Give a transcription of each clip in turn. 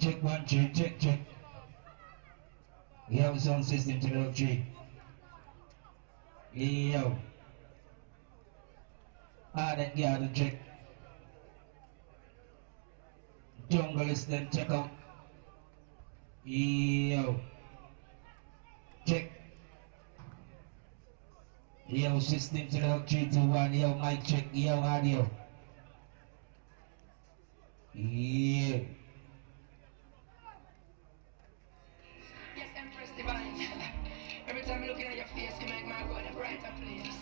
Check 1 2, check. We have a sound system to the 3. Yo. Arnett Gardens check. Jungle is then check out. Yo. Check. Yo, system to the 3 2 1. Yo, mic check. Yo, audio. Yeah. Yes, Empress Divine. Every time I'm looking at your face, you make my world a brighter place.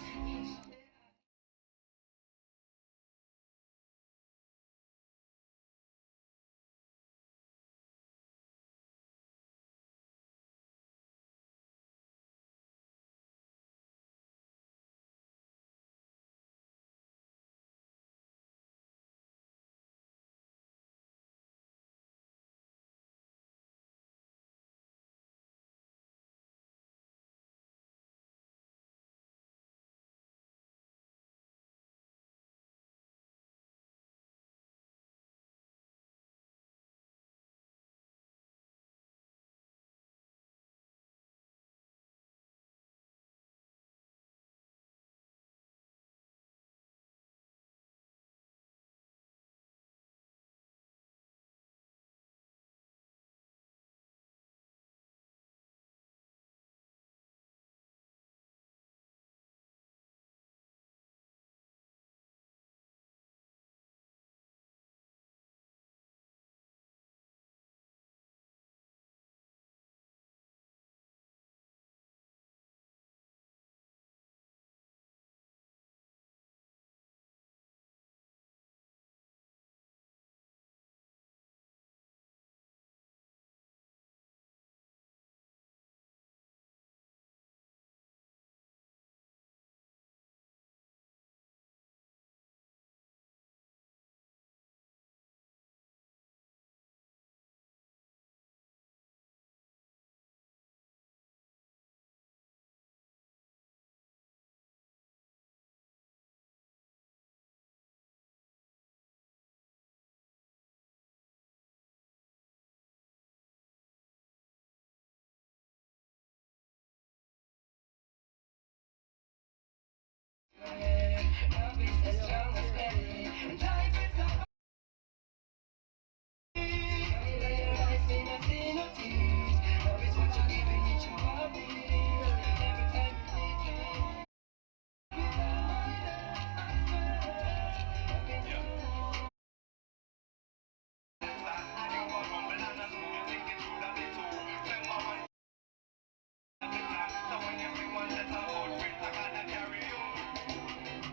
Love is as strong as belly, and life is a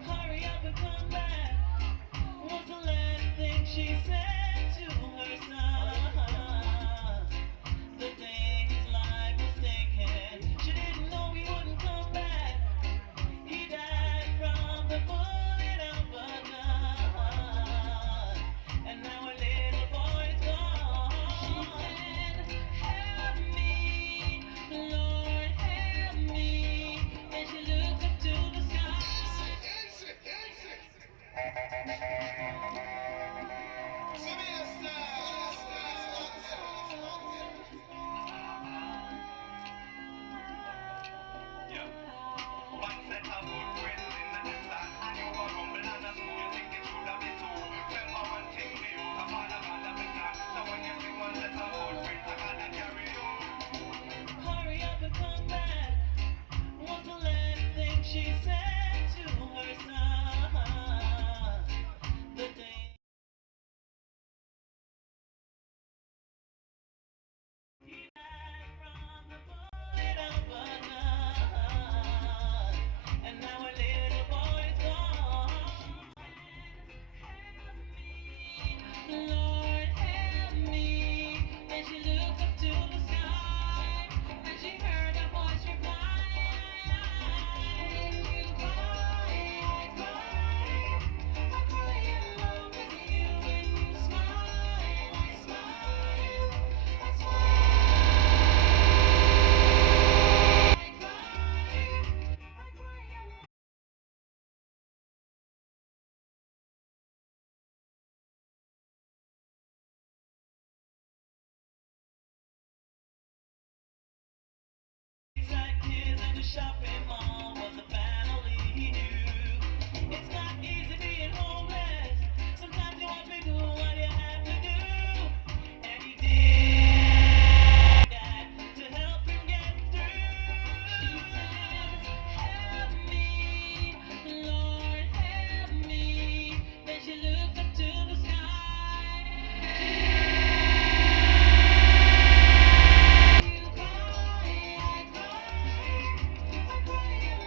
hurry up and come back. Was the last thing she said to her son. The day his life was taken, she didn't know he wouldn't come back. He died from the bullet of a gun, and now her little boy's gone. She said, "Help me, Lord, help me," and she looked up to the sky. shopping mall was a family he knew. It's not easy being homeless. Sometimes you want to do what you have to do. And he did that to help him get through. She said, help me, Lord, help me. Then she looked up to the sky. You cry, I cry, I cry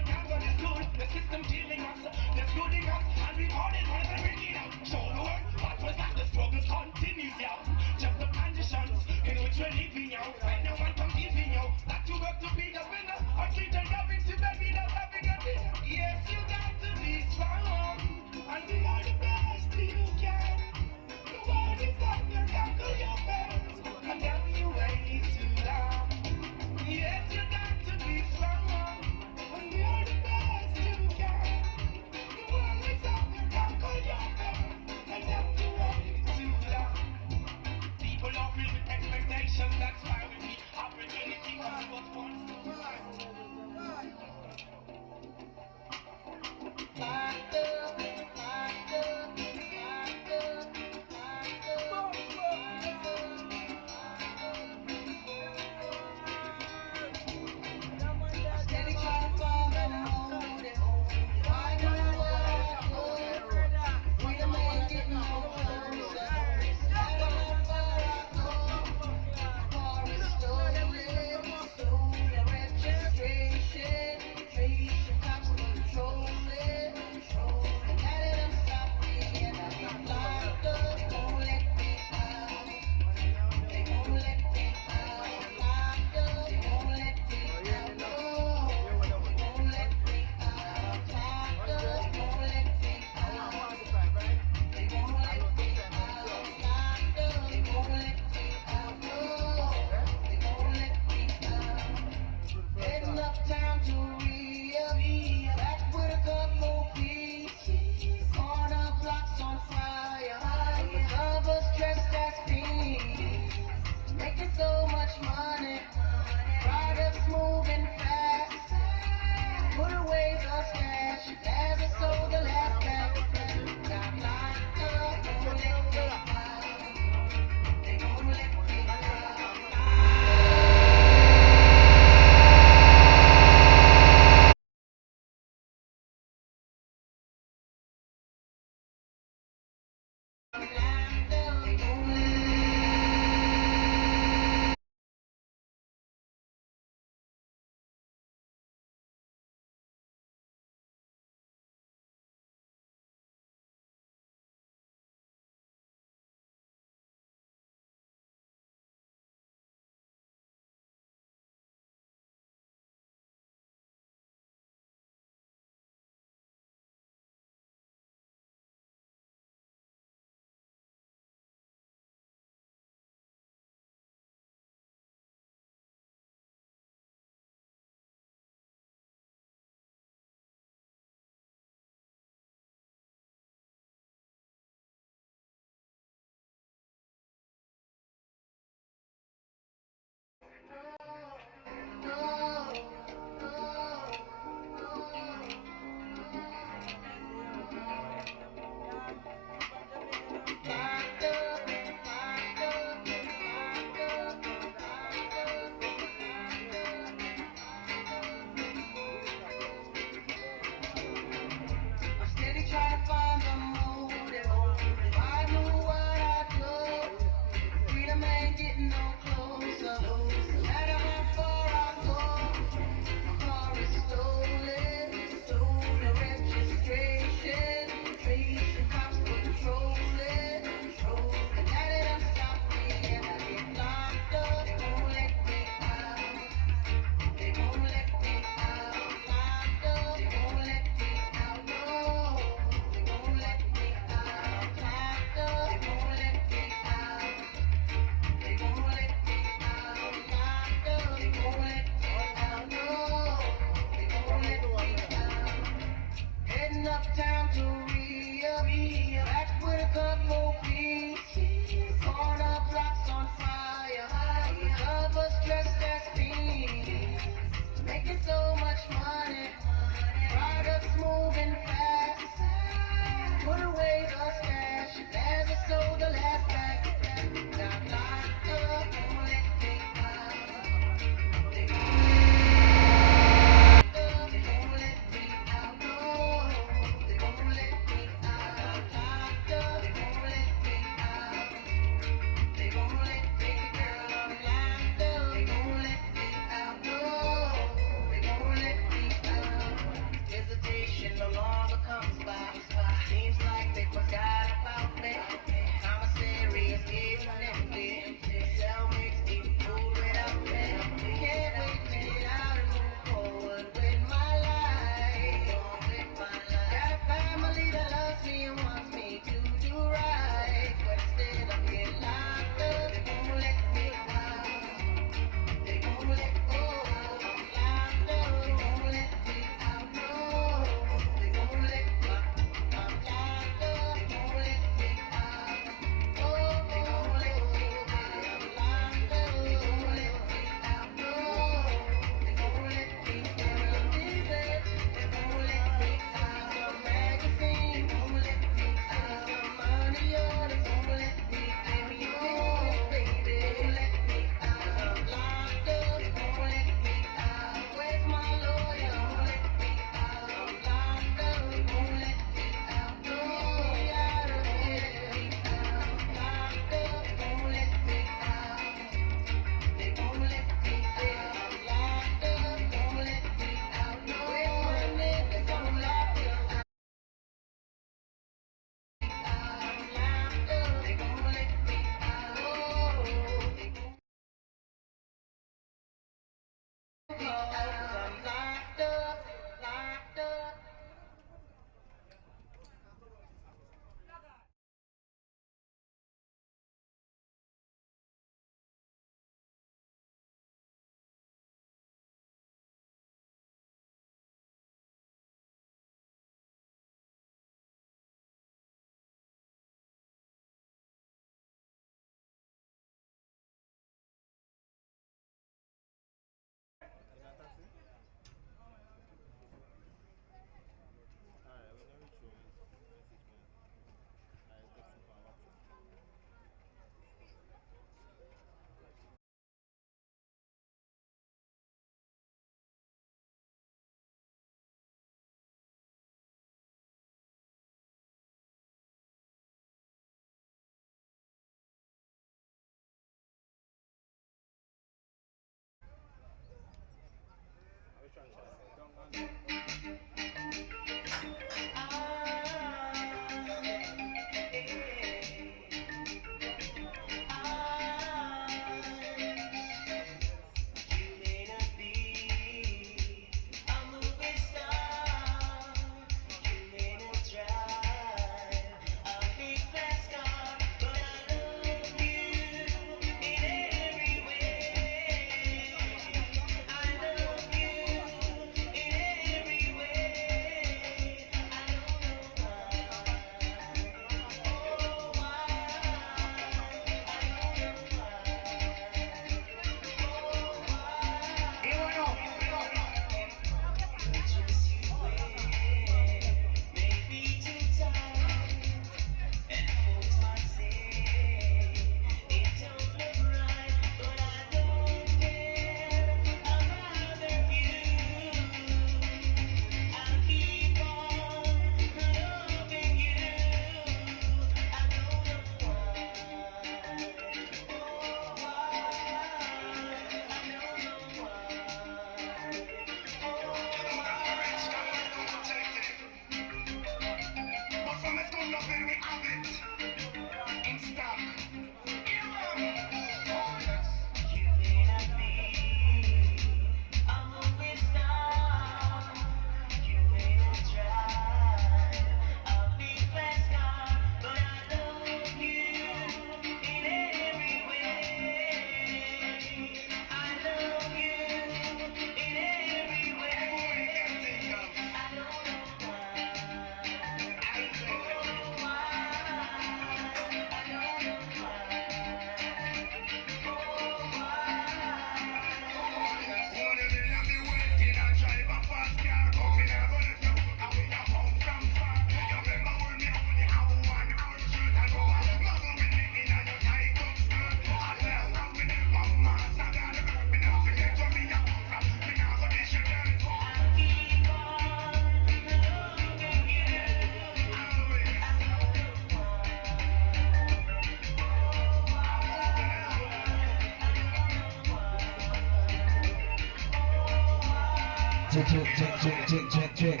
Check.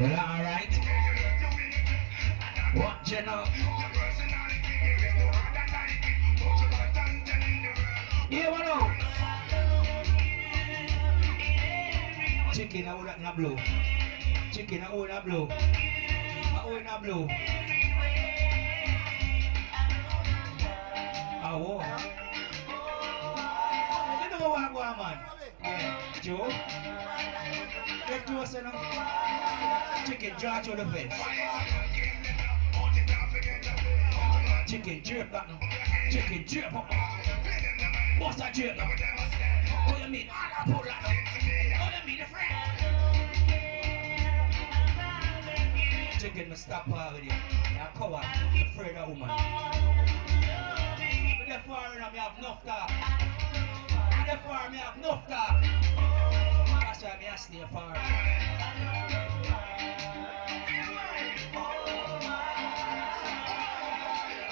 Well, alright. What you know? Yeah, what know? Chicken, I would not blue. Chicken, I would not blue. I would not blue. Oh, whoa. You know what I'm going, man? Yeah. Joe? Get to us, chicken, draw to the fence. Chicken, jerk that now. Chicken, jerk up. What's that jerk now? What you mean? I pull that now. What you mean, the friend? Chicken, me stop with you. Now, cover. I'm afraid of woman. But the foreigner, me have enough talk. The foreigner, me have enough talk. That's why me ask the foreigner.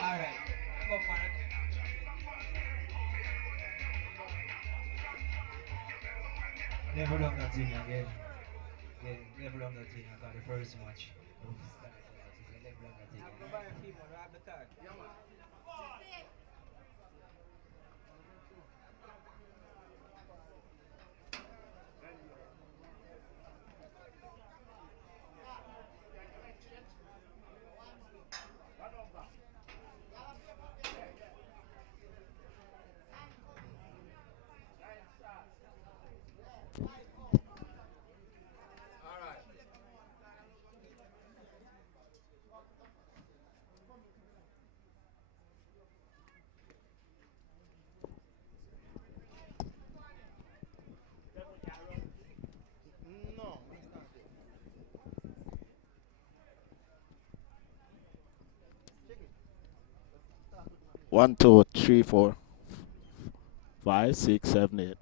Alright, go for it. Never done that thing again. Yeah, never done that thing. I got the first match. Never done that thing again. One, two, three, 4, 5, 6, 7, 8.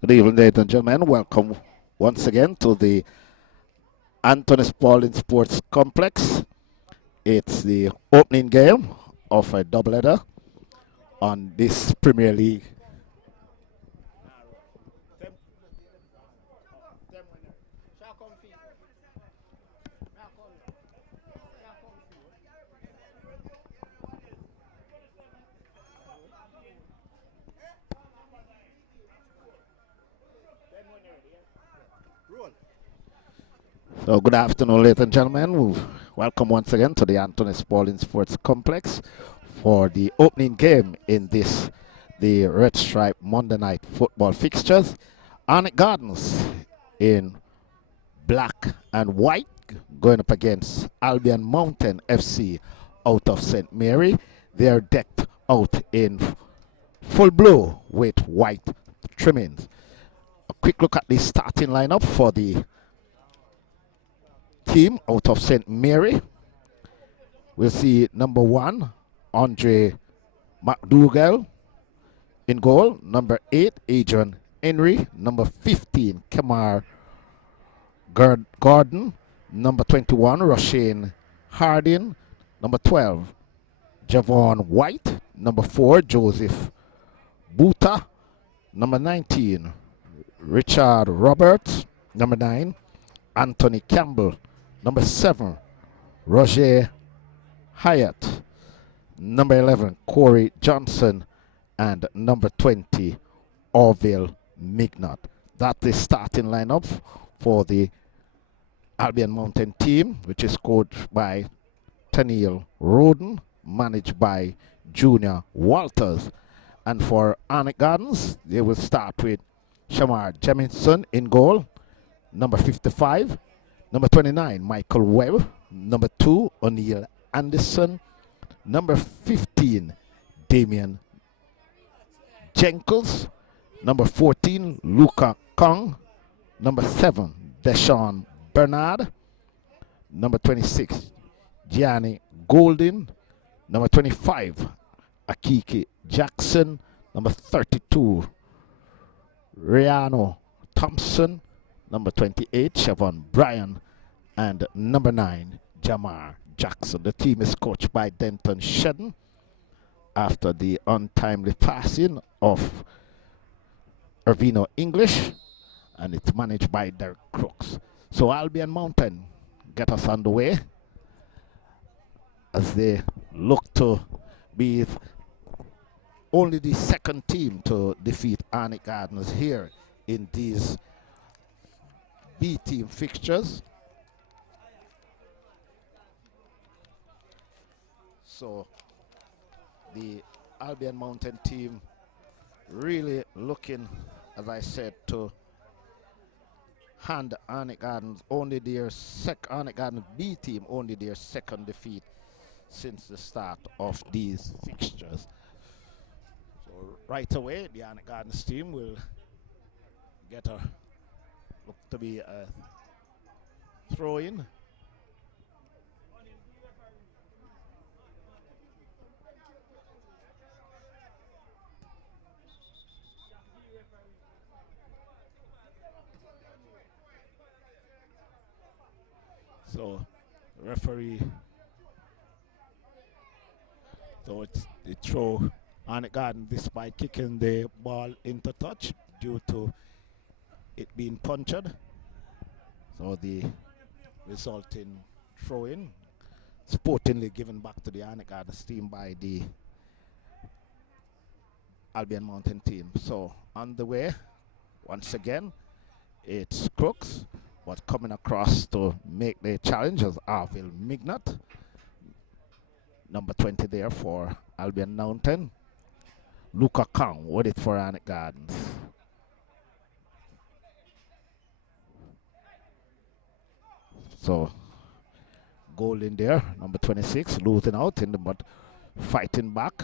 Good evening, ladies and gentlemen. Welcome once again to the Anthony Spalding Sports Complex. It's the opening game of a doubleheader on this Premier League. So good afternoon, ladies and gentlemen. Welcome once again to the Anthony Spalding Sports Complex for the opening game in the Red Stripe Monday Night Football fixtures. Arnett Gardens in black and white going up against Albion Mountain FC out of St. Mary. They are decked out in full blue with white trimmings. A quick look at the starting lineup for the team out of St. Mary. We'll see number 1, Andre McDougall in goal. Number 8, Adrian Henry. Number 15, Kemar Gordon. Number 21, Roshane Hardin. Number 12, Javon White. Number 4, Joseph Buta. Number 19, Richard Roberts. Number 9, Anthony Campbell. Number 7, Roger Hyatt. Number 11, Corey Johnson. And number 20, Orville Mignot. That's the starting lineup for the Albion Mountain team, which is coached by Tennille Roden, managed by Junior Walters. And for Arnett Gardens, they will start with Shamar Jemison in goal. Number 55. Number 29, Michael Webb. Number 2, O'Neill Anderson. Number 15, Damian Jenkins. Number 14, Luca Kong. Number 7, Deshaun Bernard. Number 26, Gianni Golden. Number 25, Akiki Jackson. Number 32, Riano Thompson. Number 28, Siobhan Bryan. And number 9, Jamar Jackson. The team is coached by Denton Shedden after the untimely passing of Irvino English, and it's managed by Derek Crooks. So Albion Mountain get us underway as they look to be only the second team to defeat Arnett Gardens here in these B team fixtures. So the Albion Mountain team really looking, as I said, to hand Arnett Gardens only their Arnett Gardens B team only their second defeat since the start of these fixtures. So right away, the Arnett Gardens team will get a look to be a throw-in. So referee, so it's the throw Arnett Garden despite kicking the ball into touch due to it being punctured. So the resulting throw-in sportingly given back to the Arnett Gardens team by the Albion Mountain team. So on the way, once again, it's Crooks, but coming across to make the challenge is Arville Mignot, number 20 there for Albion Mountain. Luca Kang with it for Arnett Gardens. So goal in there, number 26, losing out in the but fighting back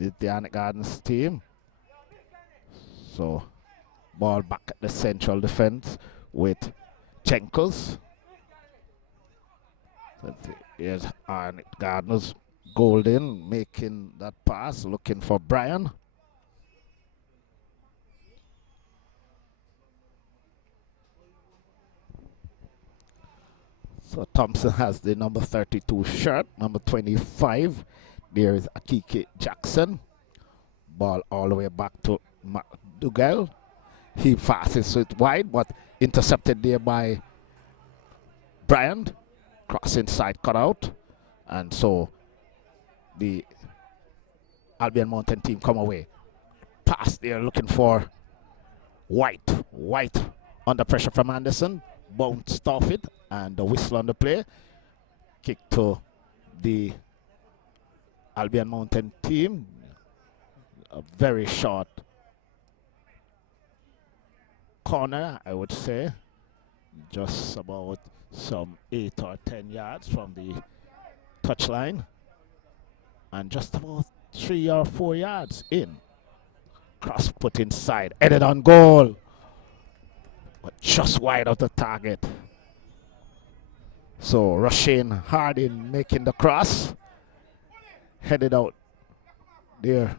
with the Arnett Gardens team. So ball back at the central defense with Chenkos. Here's Arnett Gardens Golden making that pass, looking for Brian. So Thompson has the number 32 shirt, number 25. There is Akiki Jackson. Ball all the way back to McDougall. He passes it wide, but intercepted there by Bryant. Cross inside, cut out. And so the Albion Mountain team come away. Pass there looking for White. White under pressure from Anderson. Bounced off it and the whistle on the play. Kick to the Albion Mountain team. A very short corner, I would say. Just about some 8 or 10 yards from the touchline. And just about 3 or 4 yards in. Cross put inside, headed on goal. But just wide of the target. So Rasheen Harding making the cross. Headed out there.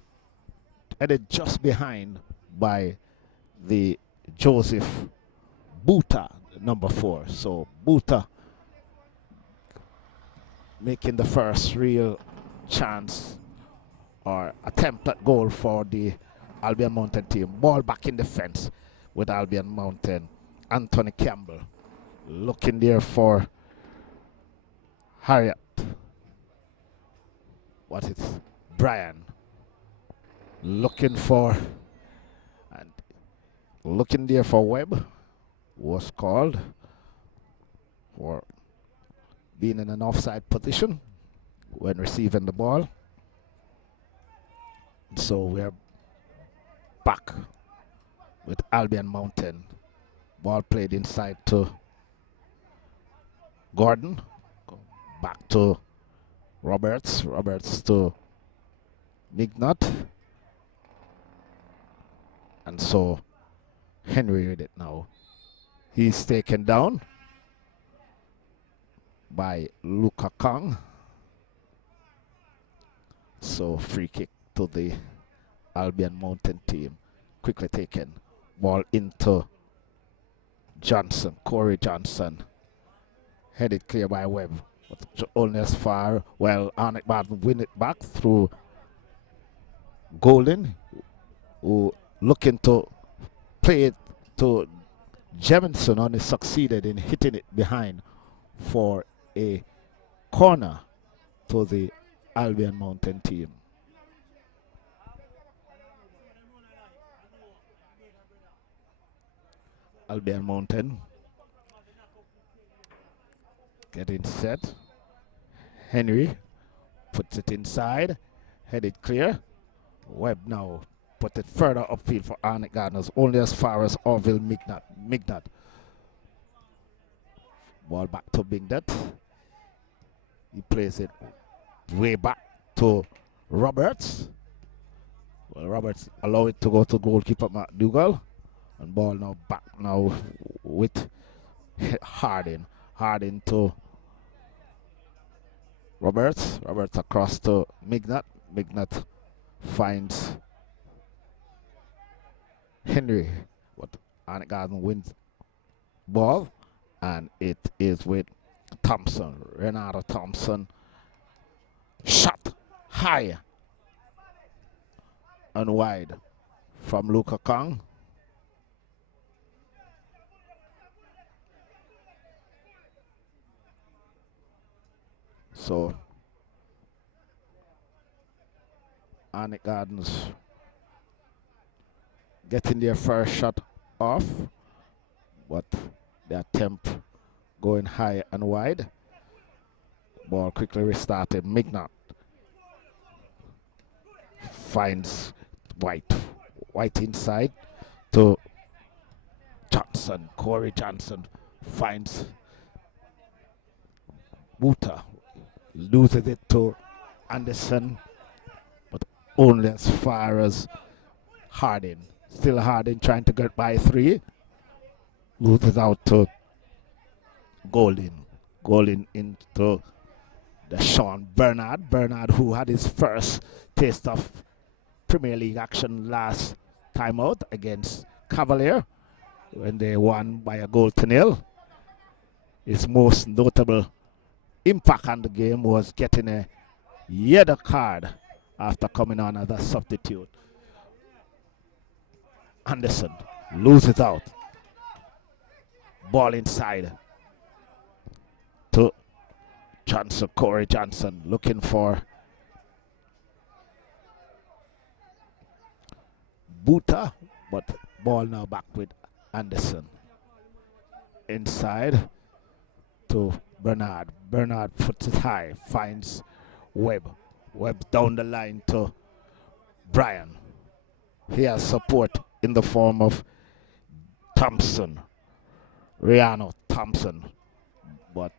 Headed just behind by the Joseph Buta, number 4. So Buta making the first real chance or attempt at goal for the Albion Mountain team. Ball back in defense with Albion Mountain. Anthony Campbell looking there for Harriet. What is Brian looking for, and looking there for Webb, was called for being in an offside position when receiving the ball. So we're back with Albion Mountain. Ball played inside to Gordon. Back to Roberts. Roberts to Mignot. And so Henry with it now. He's taken down by Luca Kang. So free kick to the Albion Mountain team. Quickly taken. Ball into Johnson, Corey Johnson. Headed clear by Webb. But only as far. Well, Arnett Gardens win it back through Golden, who looking to play it to Jemison, only succeeded in hitting it behind for a corner to the Albion Mountain team. Albion Mountain getting set. Henry puts it inside, headed clear. Webb now put it further upfield for Arnett Gardens, only as far as Orville Mignat. Ball back to Mignat. He plays it way back to Roberts. Well, Roberts allow it to go to goalkeeper McDougall. And ball now back now with Harding. Harding to Roberts. Roberts across to Mignat. Mignat finds Henry. But Arnett Garden wins ball. And it is with Thompson. Renato Thompson. Shot high and wide from Luca Kong. So Arnett Gardens getting their first shot off, but the attempt going high and wide. Ball quickly restarted. Mignot finds White. White inside to Johnson. Corey Johnson finds Buta. Loses it to Anderson, but only as far as Harding. Still Harding trying to get by 3. Loses out to Golden. Golden into the Sean Bernard. Bernard, who had his first taste of Premier League action last time out against Cavalier when they won by a 0-0. His most notable impact on the game was getting a yellow card after coming on as a substitute. Anderson loses out. Ball inside to Johnson. Corey Johnson looking for Buta, but ball now back with Anderson. Inside to Bernard. Bernard puts it high, finds Webb. Webb down the line to Brian. He has support in the form of Thompson. Rihanna Thompson. But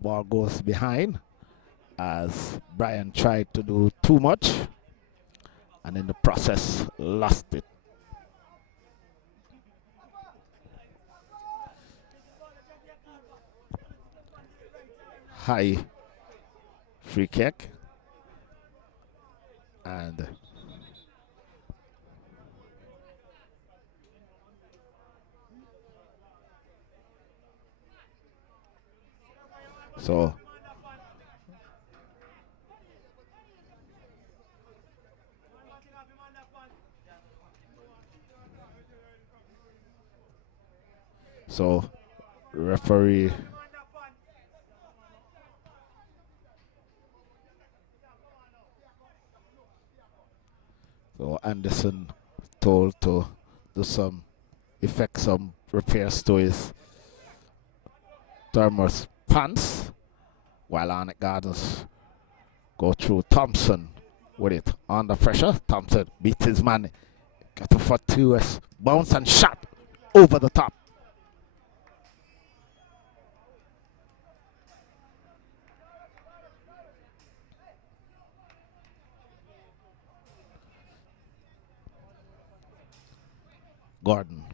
ball goes behind as Brian tried to do too much and in the process lost it. High free kick, and so referee Anderson told to do some repairs to his thermos pants, while Arnett Gardens go through Thompson with it under pressure. Thompson beats his man, got a fortuitous bounce and shot over the top. Gordon.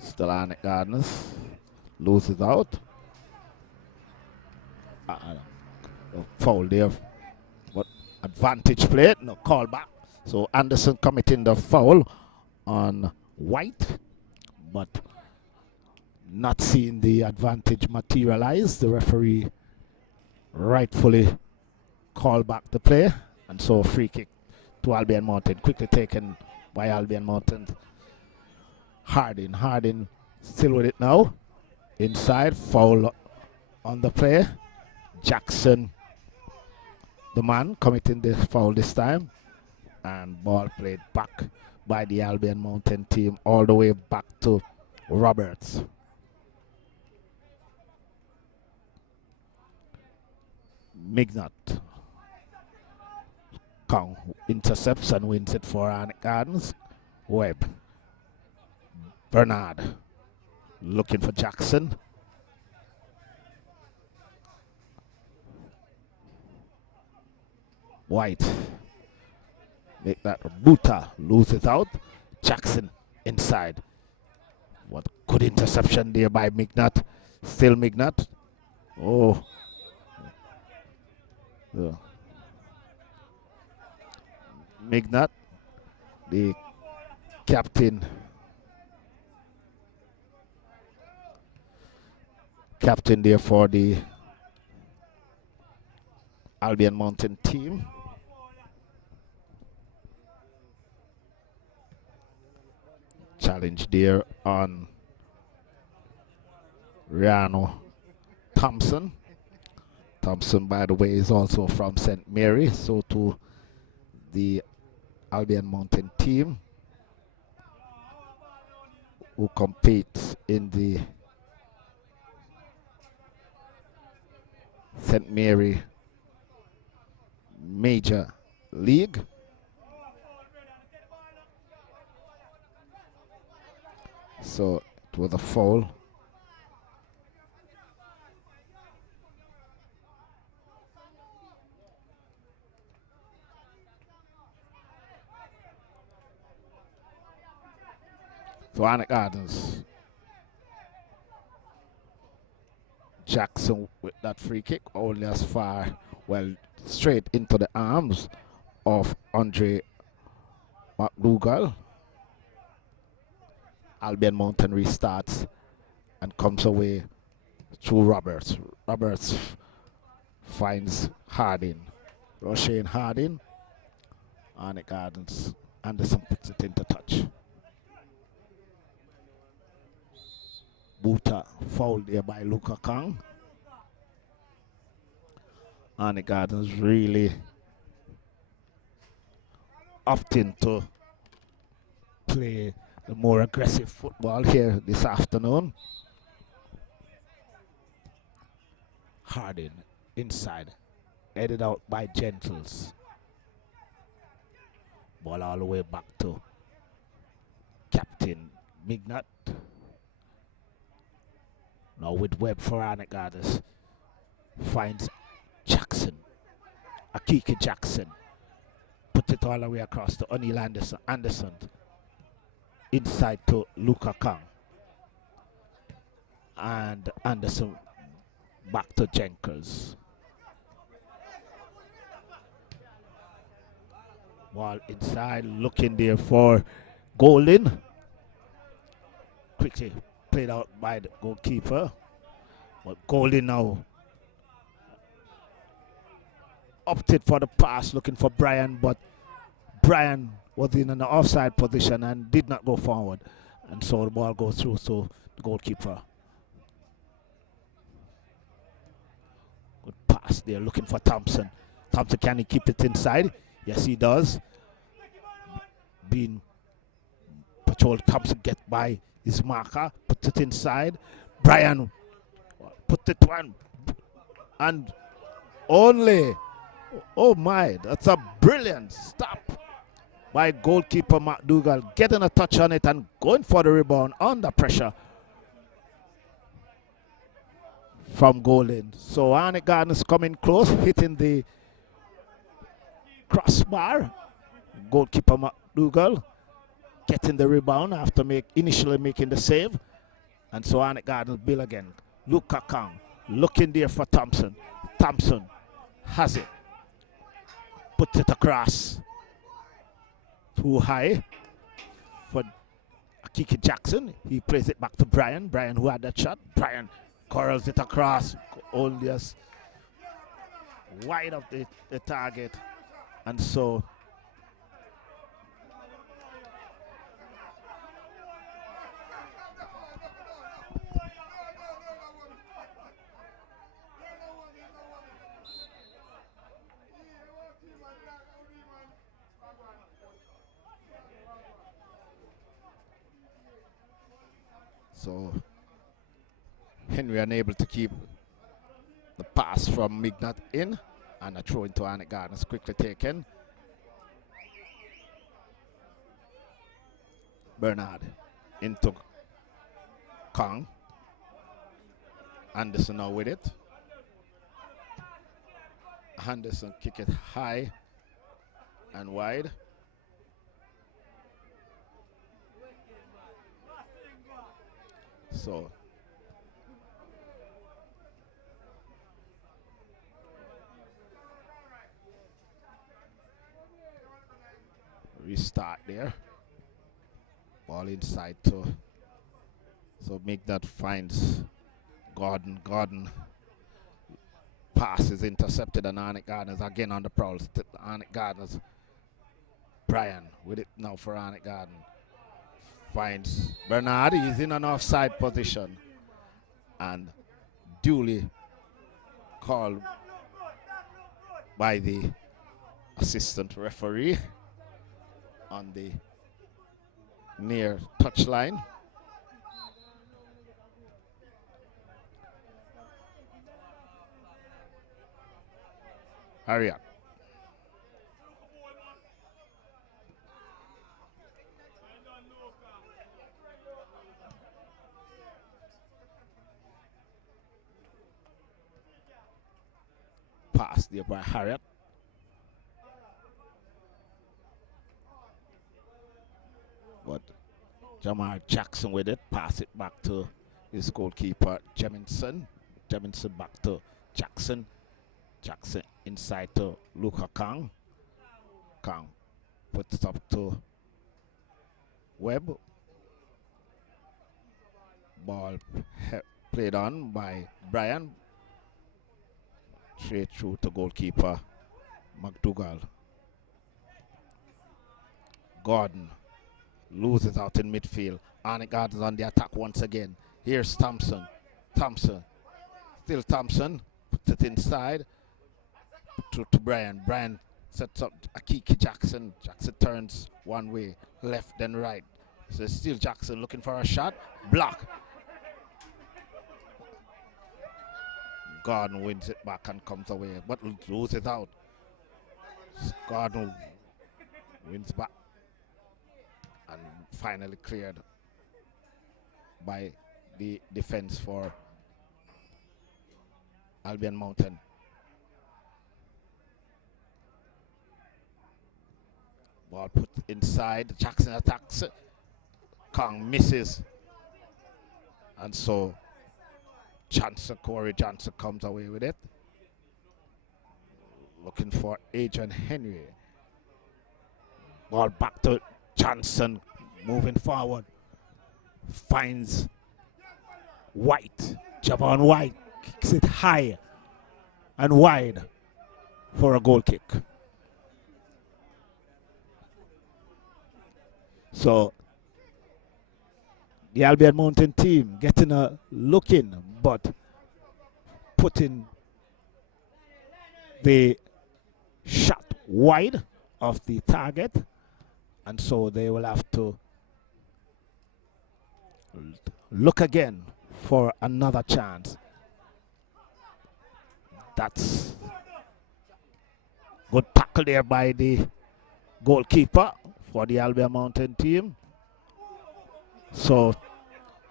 Still Arnett Gardens. Loses out. Foul there. But advantage play. No call back. So Anderson committing the foul on White. But not seeing the advantage materialize. The referee rightfully call back the play, and so free kick to Albion Mountain, quickly taken by Albion Mountain. Harding still with it now. Inside, foul on the play. Jackson, the man, committing the foul this time. And ball played back by the Albion Mountain team all the way back to Roberts. Mignot. Kong intercepts and wins it for Arnett Gardens. Webb. Bernard looking for Jackson. White. Make that Buta lose it out. Jackson inside. What good interception there by Mignot. Still Mignot. Oh. Yeah. Mignot, the captain there for the Albion Mountain team. Challenge there on Riano Thompson. Thompson, by the way, is also from St. Mary, so to the Albion Mountain team who competes in the St. Mary Major League. So it was a foul. So Arnett Gardens. Jackson with that free kick only as far, well, straight into the arms of Andre McDougall. Albion Mountain restarts and comes away through Roberts. Roberts finds Harding. Roshane Harding. Arnett Gardens. Anderson puts it into touch. Buta fouled there by Luka Kang. Arnett Gardens really opting to play the more aggressive football here this afternoon. Harding inside, headed out by Gentles. Ball all the way back to Captain Mignot. Now with Webb for Arnett Gardens. Finds Jackson. Akiki Jackson. Put it all the way across to O'Neill Anderson. Inside to Luka Kang. And Anderson back to Jenkins. Ball inside, looking there for Golden. Quickly played out by the goalkeeper. But Golden now opted for the pass, looking for Brian, but Brian was in an offside position and did not go forward. And so the ball goes through to the goalkeeper. Good pass there, looking for Thompson. Thompson, can he keep it inside? Yes, he does. Being patrolled, Thompson get by his marker, put it inside. Brian put it one, and only, oh my, that's a brilliant stop by goalkeeper McDougall, getting a touch on it and going for the rebound under pressure from Golden. So Arnett Gardens coming close, hitting the crossbar. Goalkeeper McDougall getting the rebound after initially making the save. And so Arnett Gardens bill again. Luka Kang looking there for Thompson. Thompson has it. Puts it across. Too high for Akiki Jackson. He plays it back to Brian. Brian who had that shot. Brian curls it across. Only as wide of the target, and so Henry unable to keep the pass from Mignat in, and a throw into Arnett Gardens quickly taken. Bernard into Kong. Anderson now with it. Anderson kick it high and wide. So restart there. Ball inside to, so make that finds Gordon. Gordon pass is intercepted, and Arnett Gardens again on the prowl. Arnett Gardens. Brian with it now for Arnett Garden. Finds Bernard. He's in an offside position and duly called by the assistant referee on the near touchline. Hurry up. Pass there by Harriet. But Jamar Jackson with it. Pass it back to his goalkeeper, Jemison. Jemison back to Jackson. Jackson inside to Luca Kang. Kang puts it up to Webb. Ball played on by Brian. Straight through to goalkeeper McDougall. Gordon loses out in midfield. Arnett Gardens on the attack once again. Here's Thompson. Thompson. Still Thompson. Puts it inside to Brian. Brian sets up Akiki Jackson. Jackson turns one way, left then right. So still Jackson looking for a shot. Block. Gordon wins it back and comes away, but loses out. Gordon wins back and finally cleared by the defense for Albion Mountain. Ball put inside. Jackson attacks. Kong misses. And so Corey Johnson comes away with it. Looking for Adrian Henry. Ball back to Johnson. Moving forward. Finds White. Javon White kicks it high and wide for a goal kick. So the Albion Mountain team getting a look in, but putting the shot wide of the target, and so they will have to look again for another chance. That's good tackle there by the goalkeeper for the Albion Mountain team. So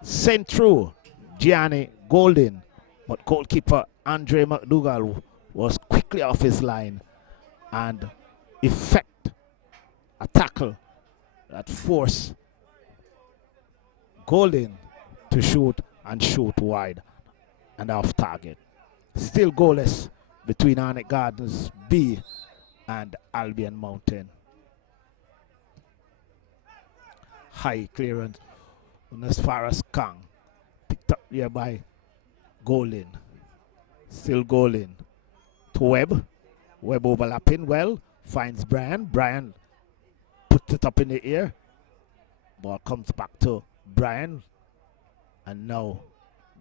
sent through Gianni Golden, but goalkeeper Andre McDougall was quickly off his line and effect a tackle that forced Golden to shoot wide and off target. Still goalless between Arnett Gardens B and Albion Mountain. High clearance as far as Kang. Picked up here by Golin. Still Golin. To Webb. Webb overlapping well. Finds Brian. Brian puts it up in the air. Ball comes back to Brian. And now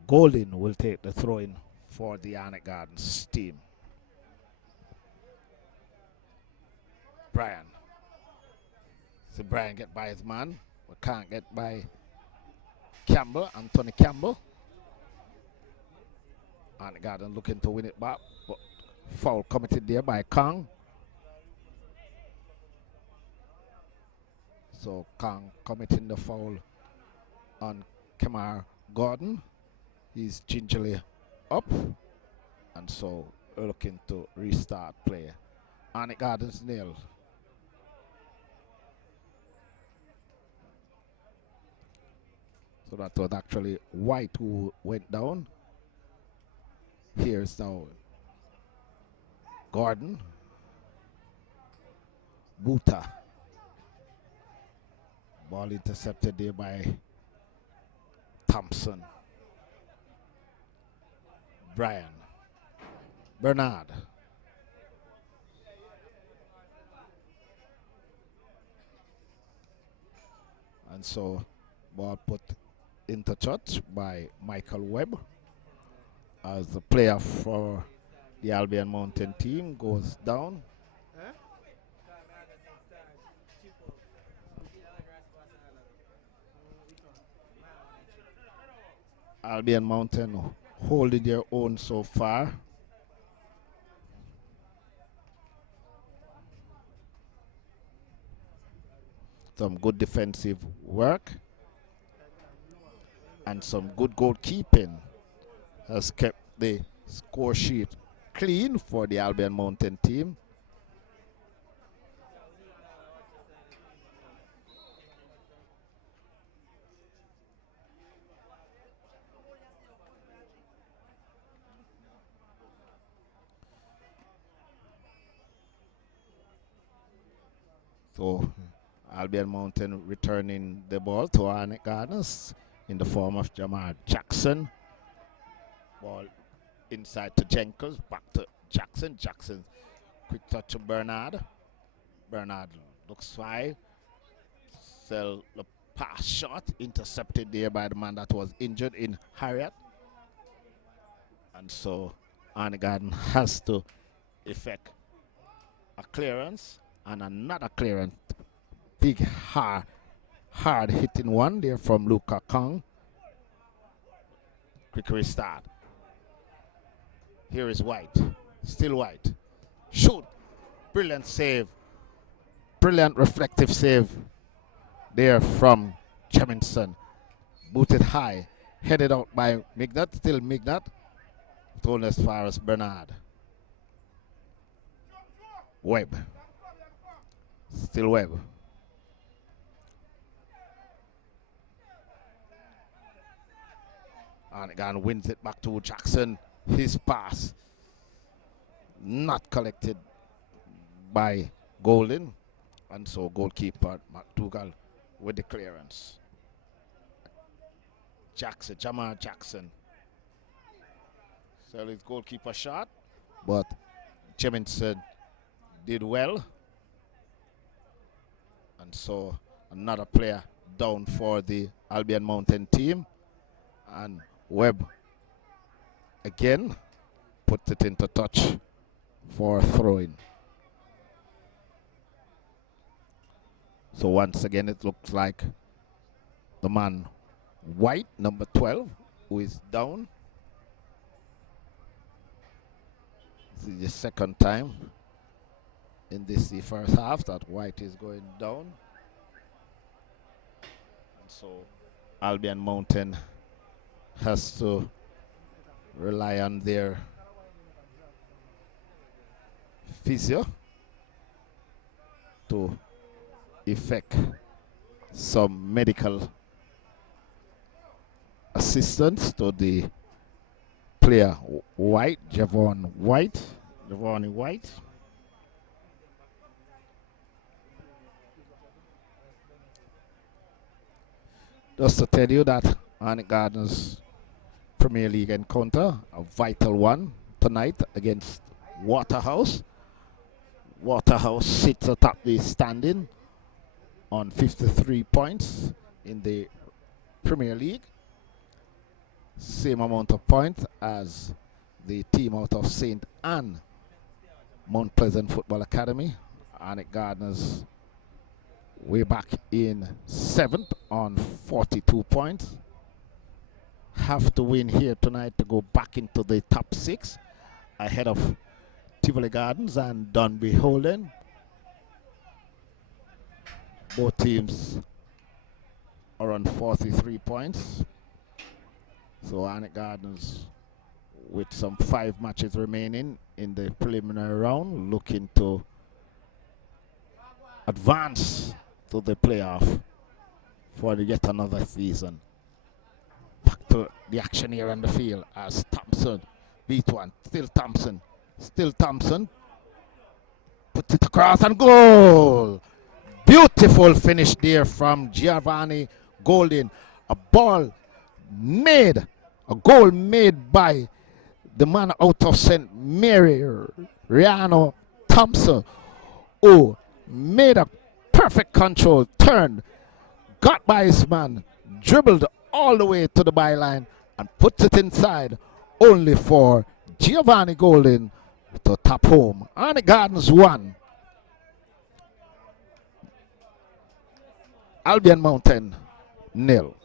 Golden will take the throw-in for the Arnett Gardens team. Brian. So Brian get by his man, but can't get by Campbell, Anthony Campbell. Arnett Gardens looking to win it back, but foul committed there by Kang. So Kang committing the foul on Kamar Gordon. He's gingerly up, and so we're looking to restart play. Arnett Gardens nil. So that was actually White who went down. Here's now Gordon. Buta. Ball intercepted there by Thompson. Brian. Bernard. And so ball put into touch by Michael Webb as the player for the Albion Mountain team goes down. Albion Mountain holding their own so far. Some good defensive work and some good goalkeeping has kept the score sheet clean for the Albion Mountain team. So Albion Mountain returning the ball to Arnett Gardens in the form of Jamal Jackson. Ball inside to Jenkins, back to Jackson. Jackson, quick touch to Bernard. Bernard looks fine. Sell the pass shot, intercepted there by the man that was injured in Harriet. And so Arnett Gardens has to effect a clearance and another clearance. Big hard hitting one there from Luka Kong. Quick restart. Here is White. Still White. Shoot. Brilliant save. Brilliant reflective save there from Cheminson. Booted high. Headed out by Mignot. Still Mignot. Thrown as far as Bernard. Webb. Still Webb. Arnett Gardens wins it back to Jackson. His pass not collected by Golden. And so goalkeeper McDougall with the clearance. Jackson, Jamal Jackson. So his goalkeeper shot, but Cheminson did well. And so another player down for the Albion Mountain team. And Webb again puts it into touch for throwing. So once again it looks like the man White, number 12, who is down. This is the second time in the first half that White is going down. And so Albion Mountain has to rely on their physio to effect some medical assistance to the player White, Javon White. Just to tell you that Arnett Gardens Premier League encounter, a vital one tonight against Waterhouse. Waterhouse sits atop the standing on 53 points in the Premier League. Same amount of points as the team out of St. Anne Mount Pleasant Football Academy. Arnett Gardens way back in 7th on 42 points. Have to win here tonight to go back into the top 6 ahead of Tivoli Gardens and Dunby Holden. Both teams are on 43 points. So Arnett Gardens, with some 5 matches remaining in the preliminary round, looking to advance to the playoff for yet another season. Back to the action here on the field as Thompson beat one. Still Thompson. Puts it across and goal! Beautiful finish there from Giovanni Golding. A goal made by the man out of St. Mary, Riano Thompson, who made a perfect control, turned, got by his man, dribbled all the way to the byline and puts it inside, only for Giovanni Golding to tap home. Arnett Gardens 1, Albion Mountain 0.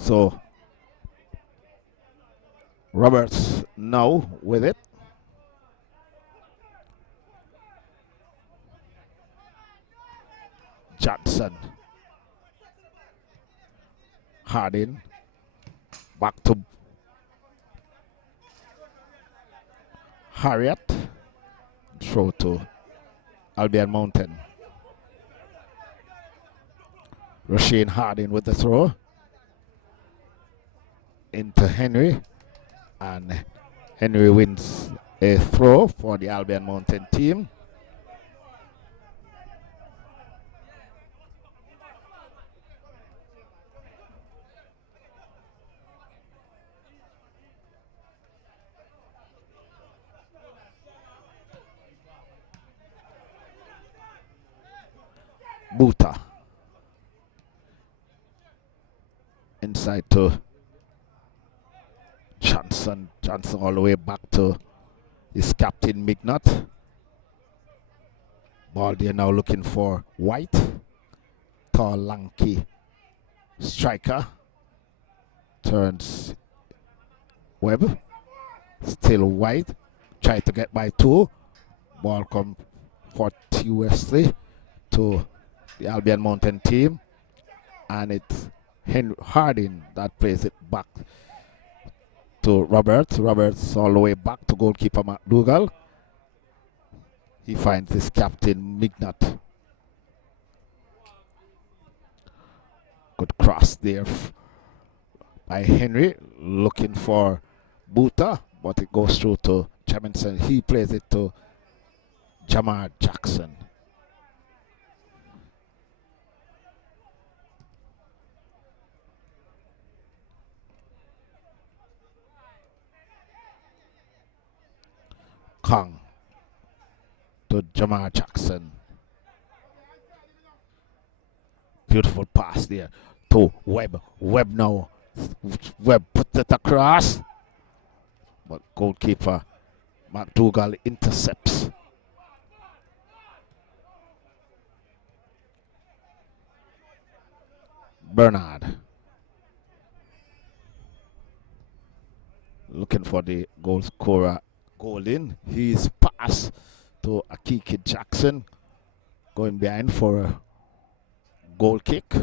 So Roberts now with it. Johnson. Hardin. Back to Harriet. Throw to Albion Mountain. Rasheen Hardin with the throw. Into Henry. And Henry wins a throw for the Albion Mountain team. Buta. Inside to Johnson all the way back to his captain Mignot. Ball there now looking for White. Tall, lanky striker. Turns Webb. Still White. Try to get by 2. Ball come fortuitously to the Albion Mountain team. And it's Harding that plays it back to Roberts. Roberts all the way back to goalkeeper McDougall. He finds his captain Mignot. Good cross there by Henry, looking for Buta, but it goes through to Jamison. He plays it to Jamar Jackson. Kong to Jamar Jackson. Beautiful pass there to Webb. Webb now. Webb puts it across. But goalkeeper McDougall intercepts. Bernard. Looking for the goal scorer. Golding. His pass to Akiki Jackson. Going behind for a goal kick.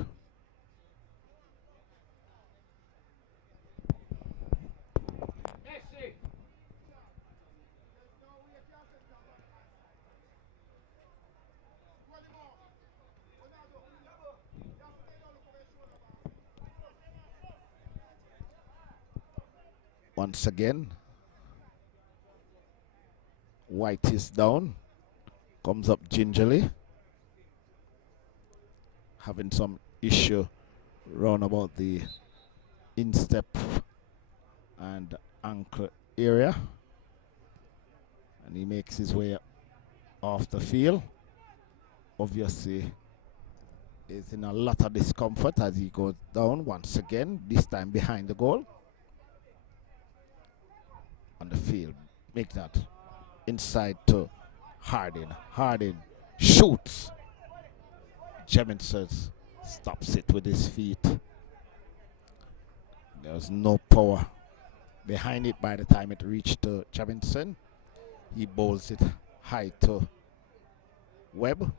Once again, White is down, comes up gingerly, having some issue round about the instep and ankle area, and he makes his way off the field. Obviously is in a lot of discomfort as he goes down once again, this time behind the goal. On the field, make that inside to Hardin. Hardin shoots. Jemison stops it with his feet. There's no power behind it by the time it reached to Jemison. He bowls it high to Webb.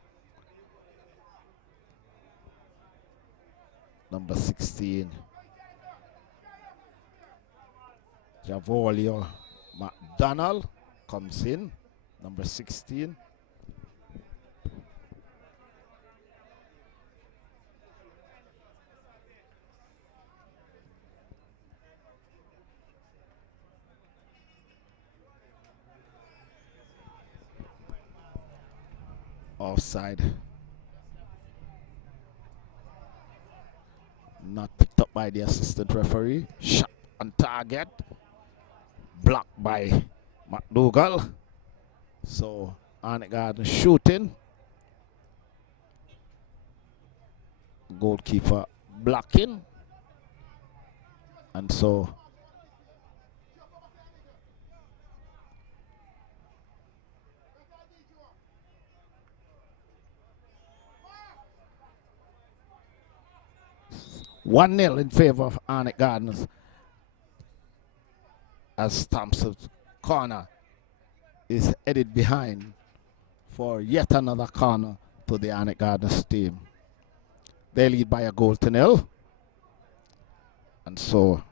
Number 16. Javolio McDonald comes in. Number 16. Offside. Not picked up by the assistant referee. Shot on target. Blocked by McDougall. So Arnett Gardens shooting. Goalkeeper blocking. And so one 0 in favor of Arnett Gardens as Thompson's corner is headed behind for yet another corner to the Arnett Gardens team. They lead by a goal to 0. And so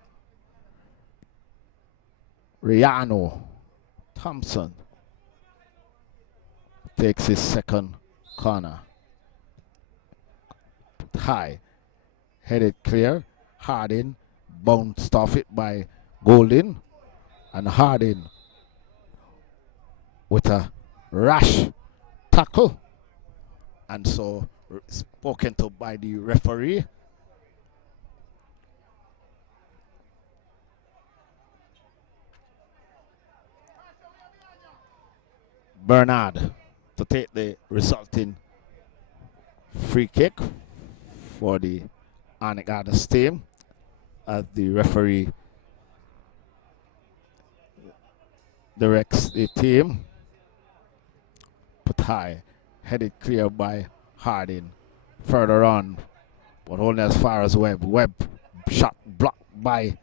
Riano Thompson takes his second corner. High, headed clear. Hardin bounced off it by Goldin, and Hardin with a rash tackle, and so spoken to by the referee. Bernard to take the resulting free kick for the Arnett Gardens team as the referee directs the team. Put high, headed clear by Hardin. Further on, but only as far as Webb. Webb shot blocked by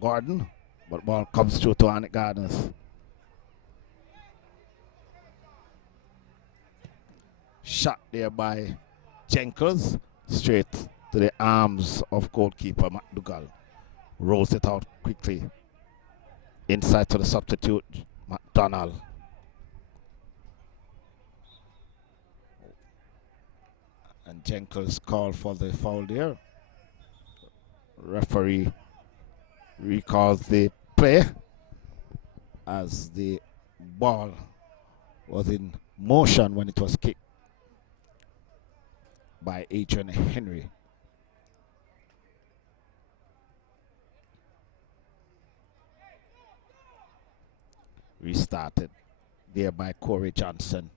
Gordon, but ball comes through to Arnett Gardens. Shot there by Jenkins, straight to the arms of goalkeeper McDougall. Rolls it out quickly. Inside to the substitute, McDonald. And Jenkins called for the foul there. Referee recalls the play as the ball was in motion when it was kicked by Adrian Henry. Restarted there by Corey Johnson.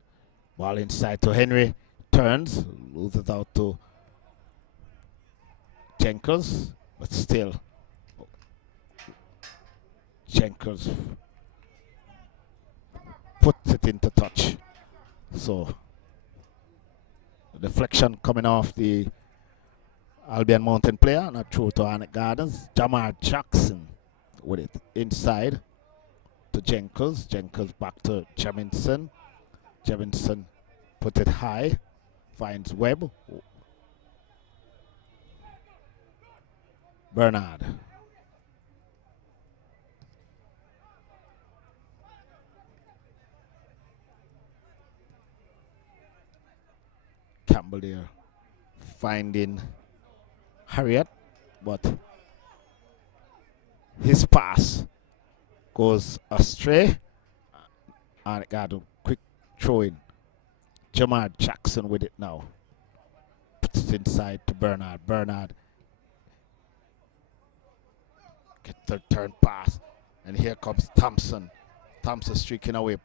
Ball inside to Henry. Turns, loses out to Jenkins, but still Jenkins puts it into touch. So deflection coming off the Albion Mountain player, and a throw to Arnett Gardens. Jamar Jackson with it inside to Jenkins. Jenkins back to Jemison. Jemison put it high, finds Webb. Bernard. Campbell there finding Harriet, but his pass goes astray, and got a quick throw in. Jamar Jackson with it now. Puts it inside to Bernard. Bernard gets the turn pass. And here comes Thompson. Thompson streaking away.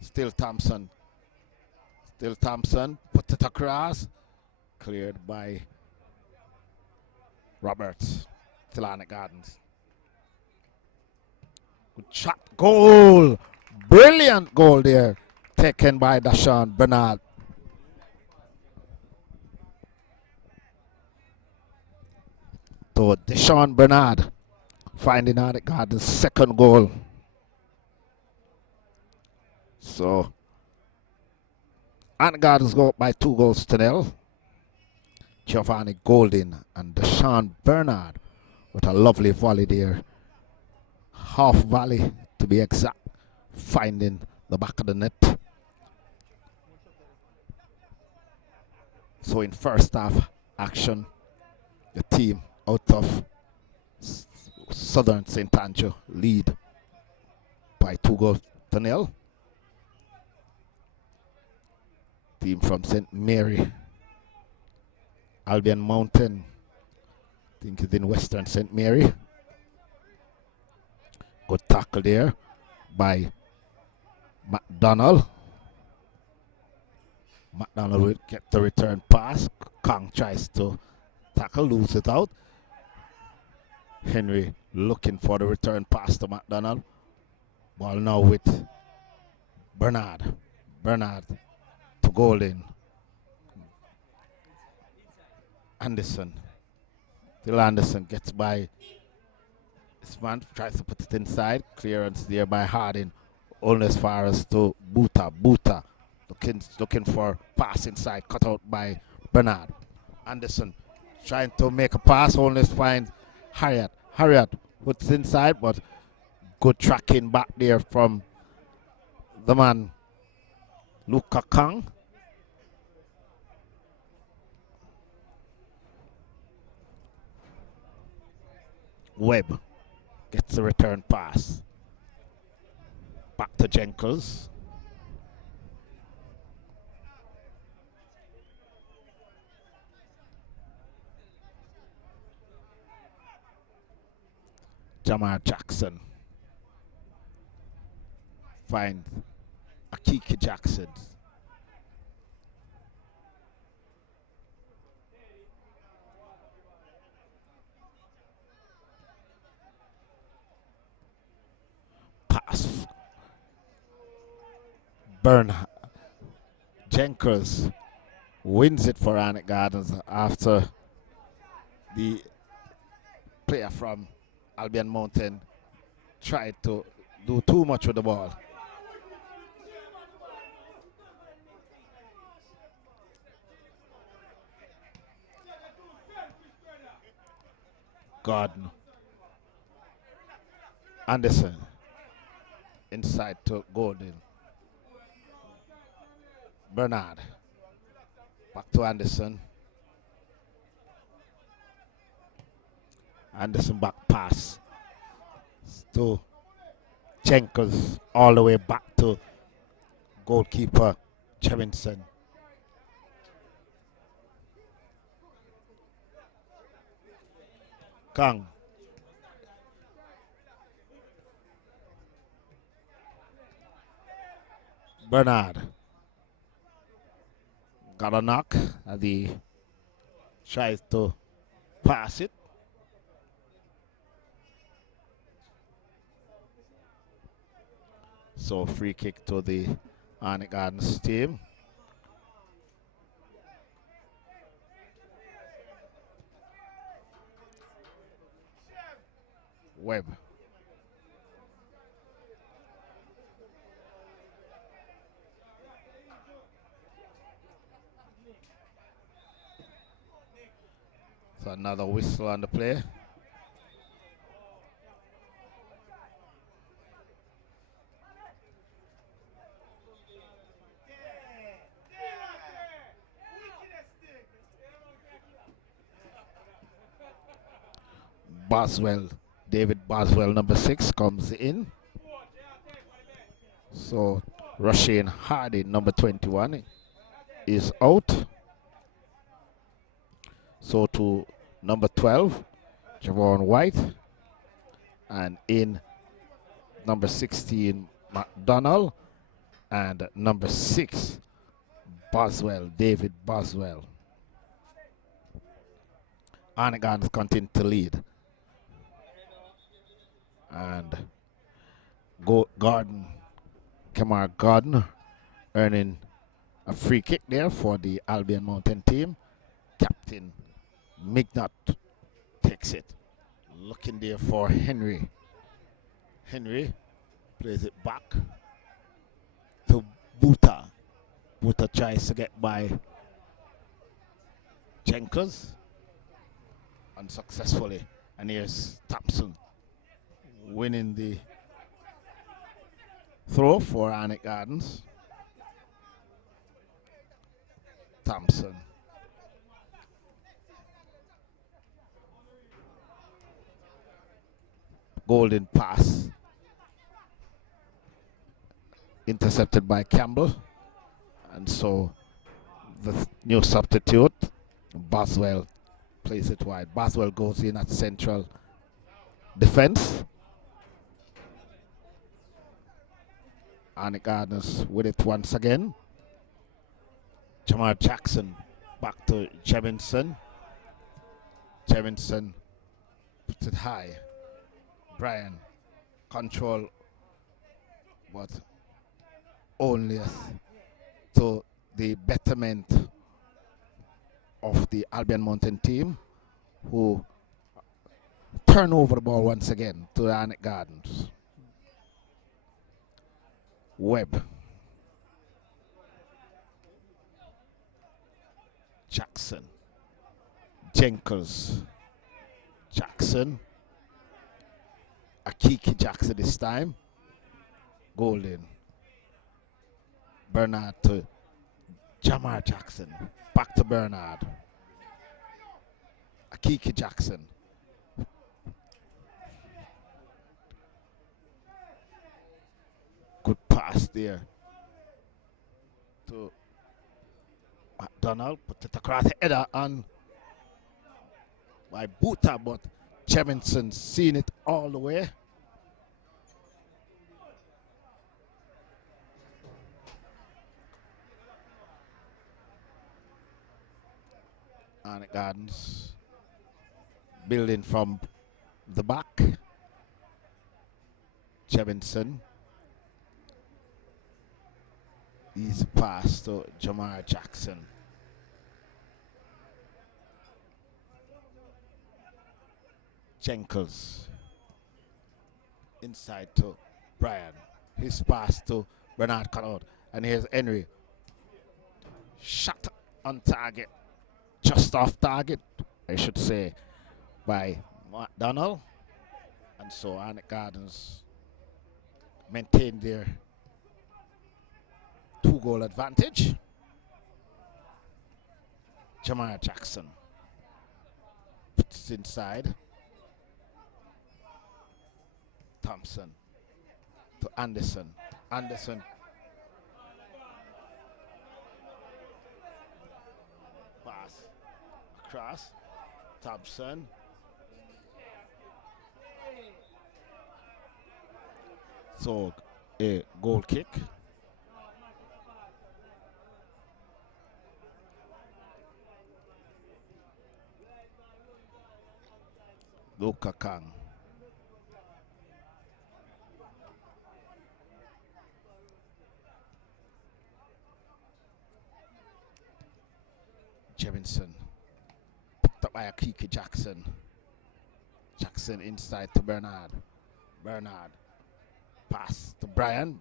Still Thompson. Still Thompson. Put it across. Cleared by Roberts. Still Arnett Gardens. Good shot. Goal. Brilliant goal there. Taken by Dashawn Bernard. To Deshaun Bernard. Finding Arnett Gardens' second goal. So Arnett Gardens go up by 2-0. Giovanni Golding and Deshaun Bernard with a lovely volley there. Half volley to be exact. Finding the back of the net. So in first half action, the team out of Southern St. Andrew lead by 2-0. Team from St. Mary, Albion Mountain, I think it's in Western St. Mary. Good tackle there by McDonald. McDonald will get the return pass. Kang tries to tackle, lose it out. Henry looking for the return pass to McDonald. Ball now with Bernard. Bernard to Golden. Anderson. Till Anderson gets by this man, tries to put it inside. Clearance there by Harding. Only as far as to Buta. Buta looking for pass inside. Cut out by Bernard. Anderson trying to make a pass. Only finds Harriet. Harriet puts inside, but good tracking back there from the man Luka Kang. Webb gets the return pass. Back to Jenkins. Jamar Jackson finds Akiki Jackson. Pass. Jenkins wins it for Arnett Gardens after the player from Albion Mountain tried to do too much with the ball. Gordon. Anderson. Inside to Gordon. Bernard. Back to Anderson. Anderson back pass to Jenkins, all the way back to goalkeeper Chevinson. Kang. Bernard. Got a knock as he tries to pass it. So free kick to the Arnett Gardens team. Webb. So another whistle on the play. Boswell, David Boswell, number 6, comes in. So Rasheen Hardy, number 21, is out. So to number 12, Javon White. And in number 16, McDonald. And number 6, Boswell, David Boswell. Arnett Gardens continue to lead. And Kamar Garden earning a free kick there for the Albion Mountain team. Captain Mignot takes it. Looking there for Henry. Henry plays it back to Buta. Buta tries to get by Jenkins unsuccessfully. And here's Thompson winning the throw for Arnett Gardens. Thompson. Golden pass. Intercepted by Campbell. And so the new substitute, Boswell, plays it wide. Boswell goes in at central defense. Arnett Gardens with it once again. Jamal Jackson back to Jemison. Jemison puts it high. Brian control, but only to the betterment of the Albion Mountain team, who turn over the ball once again to Arnett Gardens. Webb. Jackson. Jenkins. Jackson. Akiki Jackson this time. Golden. Bernard to Jamar Jackson. Back to Bernard. Akiki Jackson. Good pass there to McDonald. Put it across the header on by Buta, but Jemison seen it all the way. Arnett Gardens building from the back. Jemison. Easy pass to Jamar Jackson. Jenkins. Inside to Brian. His pass to Bernard Connaught. And here's Henry. Shot on target. Just off target, I should say, by McDonald. And so Arnett Gardens maintain their 2-goal advantage. Jamar Jackson puts it inside. Thompson to Anderson. Anderson pass across. Thompson. So a goal kick. Luka Kang. Jemison. Picked up by Akiki Jackson. Jackson inside to Bernard. Bernard. Pass to Brian.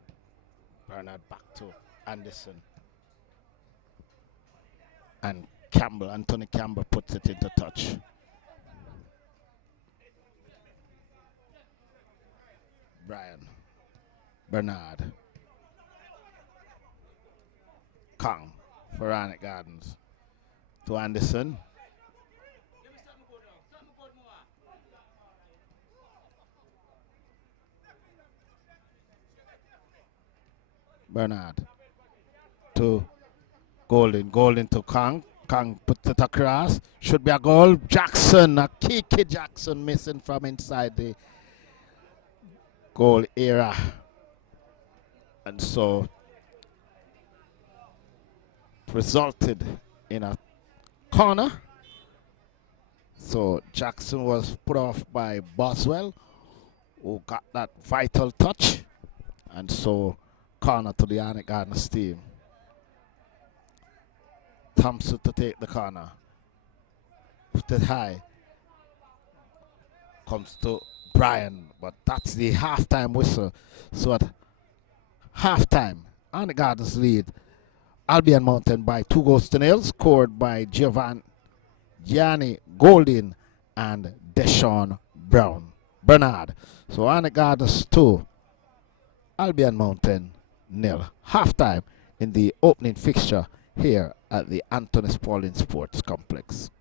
Bernard back to Anderson. And Campbell, Anthony Campbell puts it into touch. Brian. Bernard. Kong for Arnett Gardens. To Anderson. Bernard to Golden. Golden to Kong. Kang puts it across. Should be a goal. Jackson, a Kiki Jackson missing from inside the goal area. And so it resulted in a corner. So Jackson was put off by Boswell, who got that vital touch. And so corner to the Arnett Gardens team. Thompson to take the corner. Put it high. Comes to Brian, but that's the halftime whistle. So at halftime, Arnett Gardens lead Albion Mountain by 2-0, scored by Gianni Golding and Deshaun Bernard. So Arnett Gardens 2, Albion Mountain 0. Halftime in the opening fixture here at the Anthony Spaulding Sports Complex.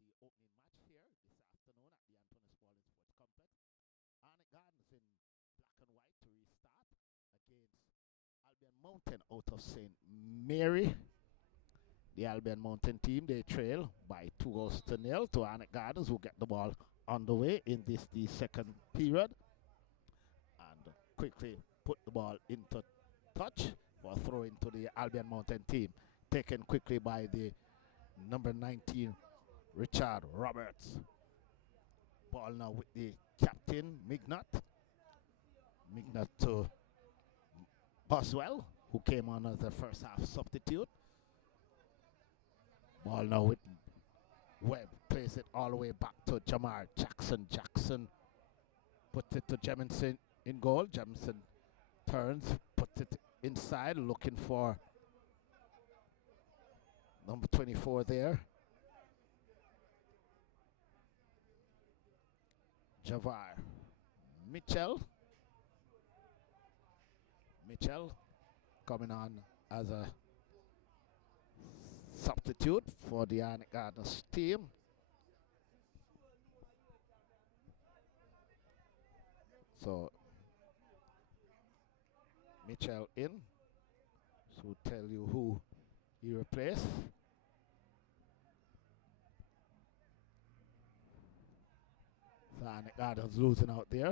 the opening match here this afternoon at the Anthony Spalding Sports Complex. Arnett Gardens in black and white to restart against Albion Mountain out of St. Mary. The Albion Mountain team, they trail by 2-0 to Arnett Gardens, who get the ball on the way in the second period. And quickly put the ball into touch for throw into the Albion Mountain team. Taken quickly by the number 19, Richard Roberts. Ball now with the captain, Mignot. Mignot to Boswell, who came on as the first half substitute. Ball now with Webb. Plays it all the way back to Jamar Jackson. Jackson puts it to Jemison in goal. Jemison turns, puts it inside, looking for number 24 there. Javar Mitchell coming on as a substitute for the Arnett Gardens team. So Mitchell in, so tell you who he replaced. So Arnett Gardens losing out there,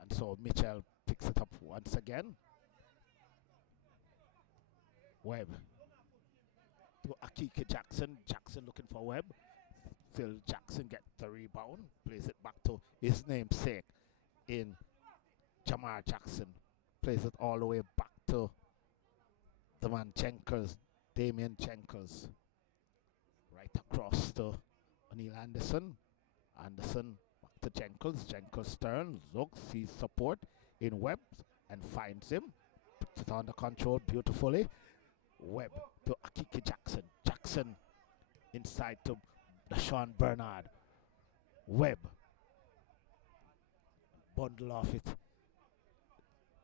and so Mitchell picks it up once again. Webb to Akiki Jackson. Jackson looking for Webb. Phil Jackson gets the rebound, plays it back to his namesake in Jamar Jackson. Plays it all the way back to the man Jenkers, Damian Jenkers. Right across to O'Neill Anderson. Anderson back to Jenkins. Jenkins turns, looks, sees support in Webb and finds him. Puts it under control beautifully. Webb to Akiki Jackson. Jackson inside to Deshaun Bernard. Webb. Bundle off it.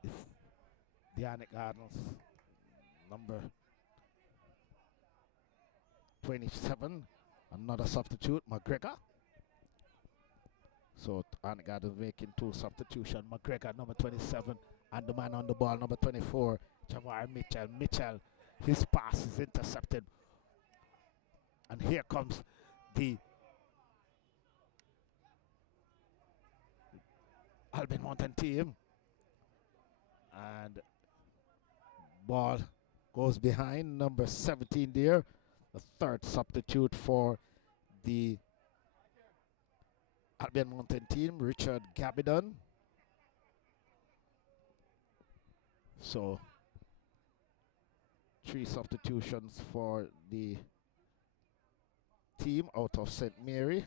It's the Arnett Gardens number 27. Another substitute, McGregor. So Arnett Gardens making two substitutions. McGregor, number 27, and the man on the ball, number 24, Javar Mitchell. Mitchell, his pass is intercepted. And here comes the Albion Mountain team. And ball goes behind, number 17 there. The third substitute for the Albion Mountain team, Richard Gabidon. So 3 substitutions for the team out of St. Mary.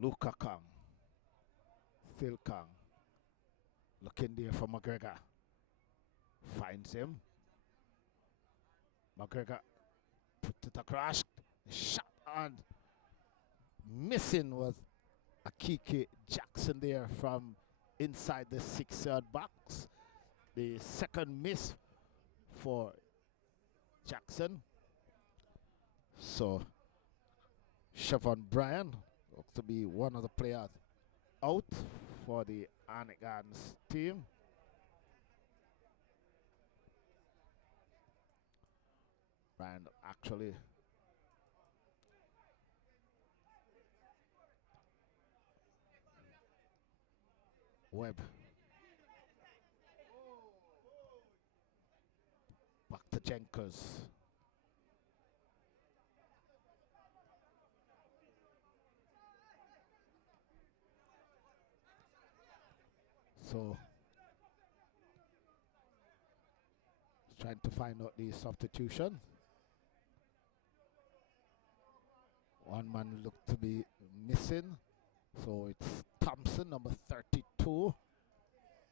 Luca Kang, Phil Kang, looking there for McGregor. Finds him. McGregor put it across. Shot and missing was Akiki Jackson there from inside the 6-yard box. The second miss for Jackson. So Siobhan Bryan looks to be one of the players out for the Arnett Gardens team. Bryan actually Webb back to Jenkins. So trying to find out the substitution. One man looked to be missing, so it's Thompson, number 32,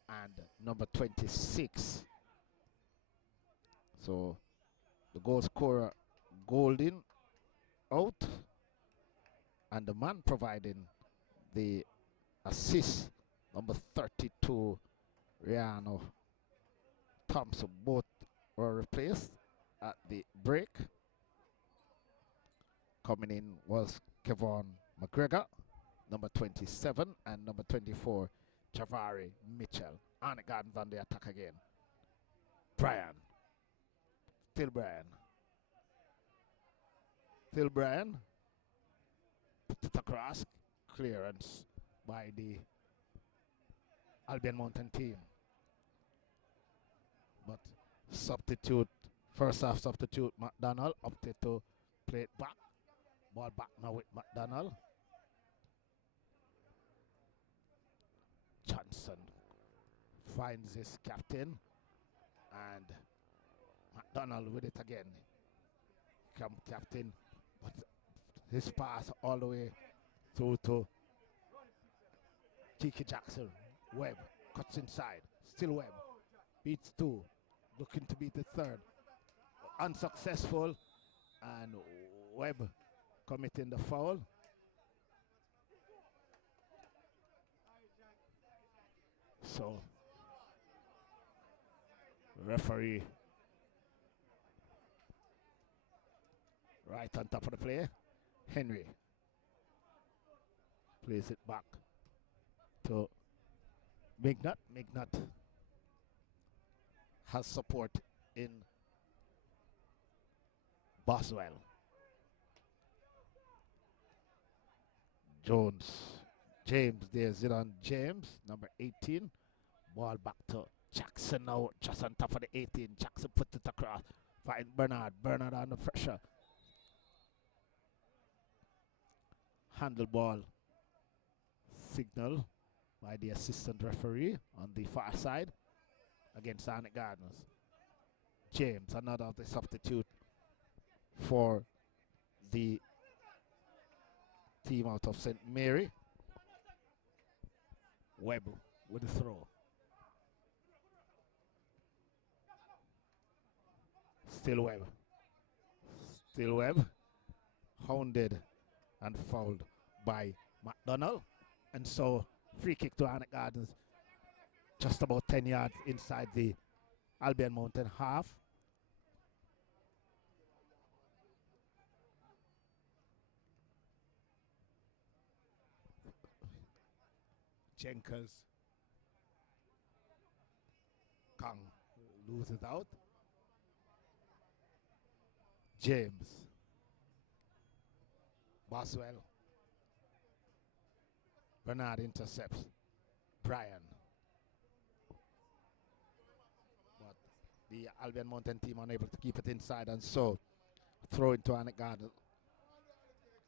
and number 26. So the goal scorer Golding out, and the man providing the assist, number 32, Riano Thompson. Both were replaced. at the break. Coming in was Kevon McGregor, number 27, and number 24, Javari Mitchell. Arnett Gardens on the attack again. Brian. Still Brian. Still Brian. Put it across. Clearance by the Albion Mountain team. But substitute, first half substitute McDonald opted to play it back. Ball back now with McDonald. Johnson finds his captain, and McDonald with it again. Come captain, but his pass all the way through to Kiki Jackson. Webb cuts inside, still Webb. Beats two, looking to beat the third. Unsuccessful, and Webb committing the foul. So, referee right on top of the play. Henry plays it back to Mignot. Mignot has support in Boswell. James, there's it on James, number 18. Ball back to Jackson now, just on top of the 18. Jackson put it across. Find Bernard. Bernard under pressure. Handle ball signal by the assistant referee on the far side against Arnett Gardens. James, another of the substitute for the team out of St. Mary. Webb with the throw. Still Webb. Still Webb. Hounded and fouled by McDonald. And so free kick to Arnett Gardens. Just about 10 yards inside the Albion Mountain half. Jenkins. Kang loses out. James. Boswell. Bernard intercepts. Brian. But the Albion Mountain team unable to keep it inside, and so throw into Arnett Gardens.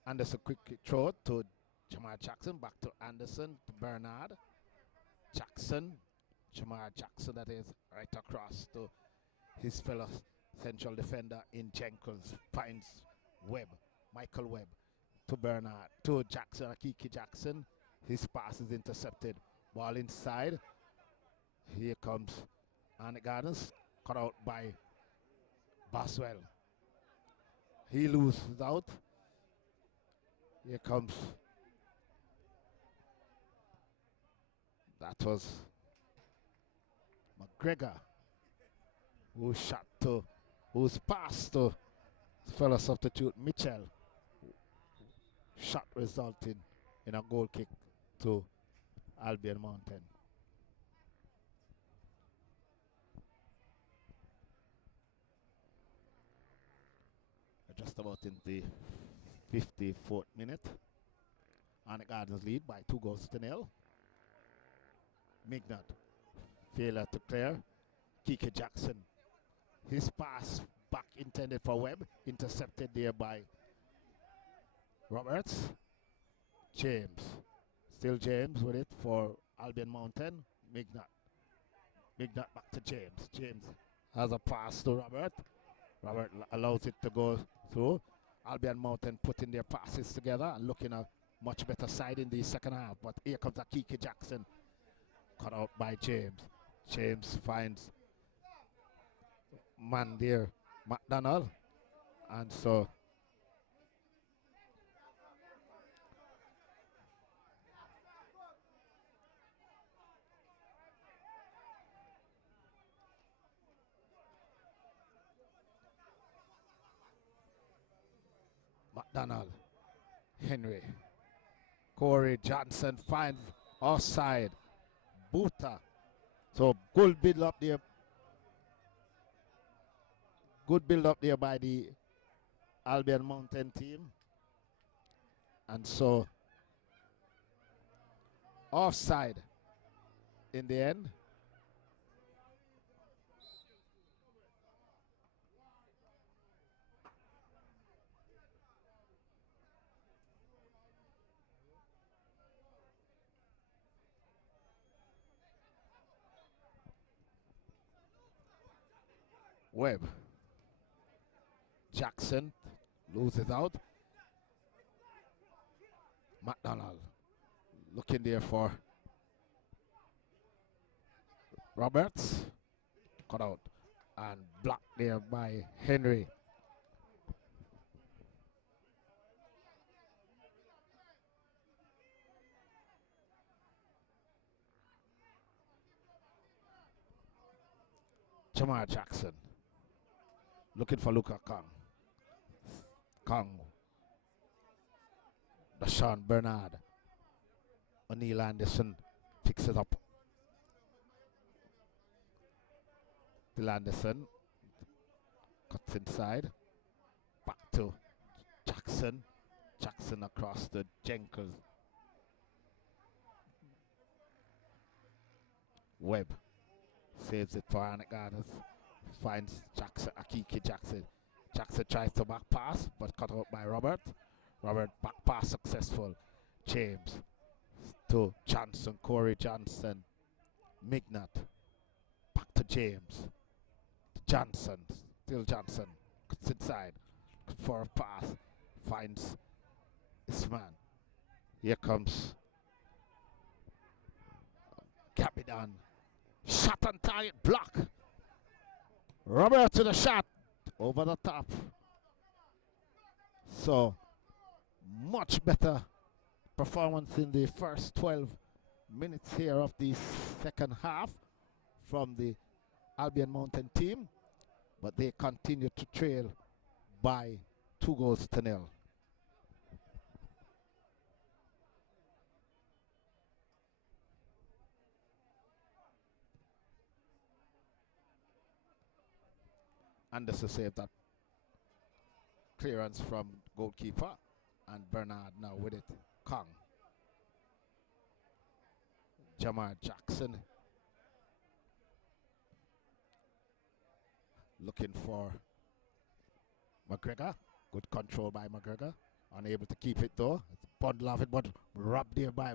Anderson quick throw to Jamar Jackson. Back to Anderson, to Bernard. Jackson. Jamar Jackson, that is, right across to his fellow central defender in Jenkins. Finds Webb. Michael Webb to Bernard. To Jackson, Akiki Jackson. His pass is intercepted. Ball inside. Here comes Arnett Gardens. Cut out by Boswell. He loses out. Here comes. That was McGregor, who's passed to fellow substitute Mitchell. Shot resulting in a goal kick to Albion Mountain. Just about in the 54th minute. Arnett Gardens lead by 2-0. Mignot, failure to clear. Kike Jackson, his pass back intended for Webb, intercepted there by Roberts. James, still James with it for Albion Mountain. Mignot back to James. James has a pass to Robert. Robert allows it to go through. Albion Mountain putting their passes together and looking a much better side in the second half. But here comes Akiki Jackson. Cut out by James. James finds man there, McDonald. And so McDonald, Henry, Corey Johnson finds offside. Buta. So good build up there. Good build up there by the Albion Mountain team. And so offside in the end. Webb. Jackson loses out. McDonald looking there for Roberts. Cut out and blocked there by Henry. Jamar Jackson looking for Luca Kong. Kong. Deshaun Bernard. O'Neal Anderson picks it up. Till Anderson cuts inside. Back to Jackson. Jackson across the Jenkins. Webb saves it for Arnett Gardens. Finds Jackson, Akiki Jackson. Jackson tries to back pass, but cut out by Robert. Robert back pass successful. James to Johnson, Corey Johnson. Mignot. Back to James. To Johnson. Still Johnson. Cuts inside. For a pass. Finds this man. Here comes Gabidan. Shot on target. Block. Robert to the shot. Over the top. So much better performance in the first 12 minutes here of the second half from the Albion Mountain team, but they continue to trail by 2-0. Anderson saved that clearance from goalkeeper, and Bernard now with it. Kong. Jamar Jackson looking for McGregor. Good control by McGregor. Unable to keep it though. It's bundle of it, but robbed there by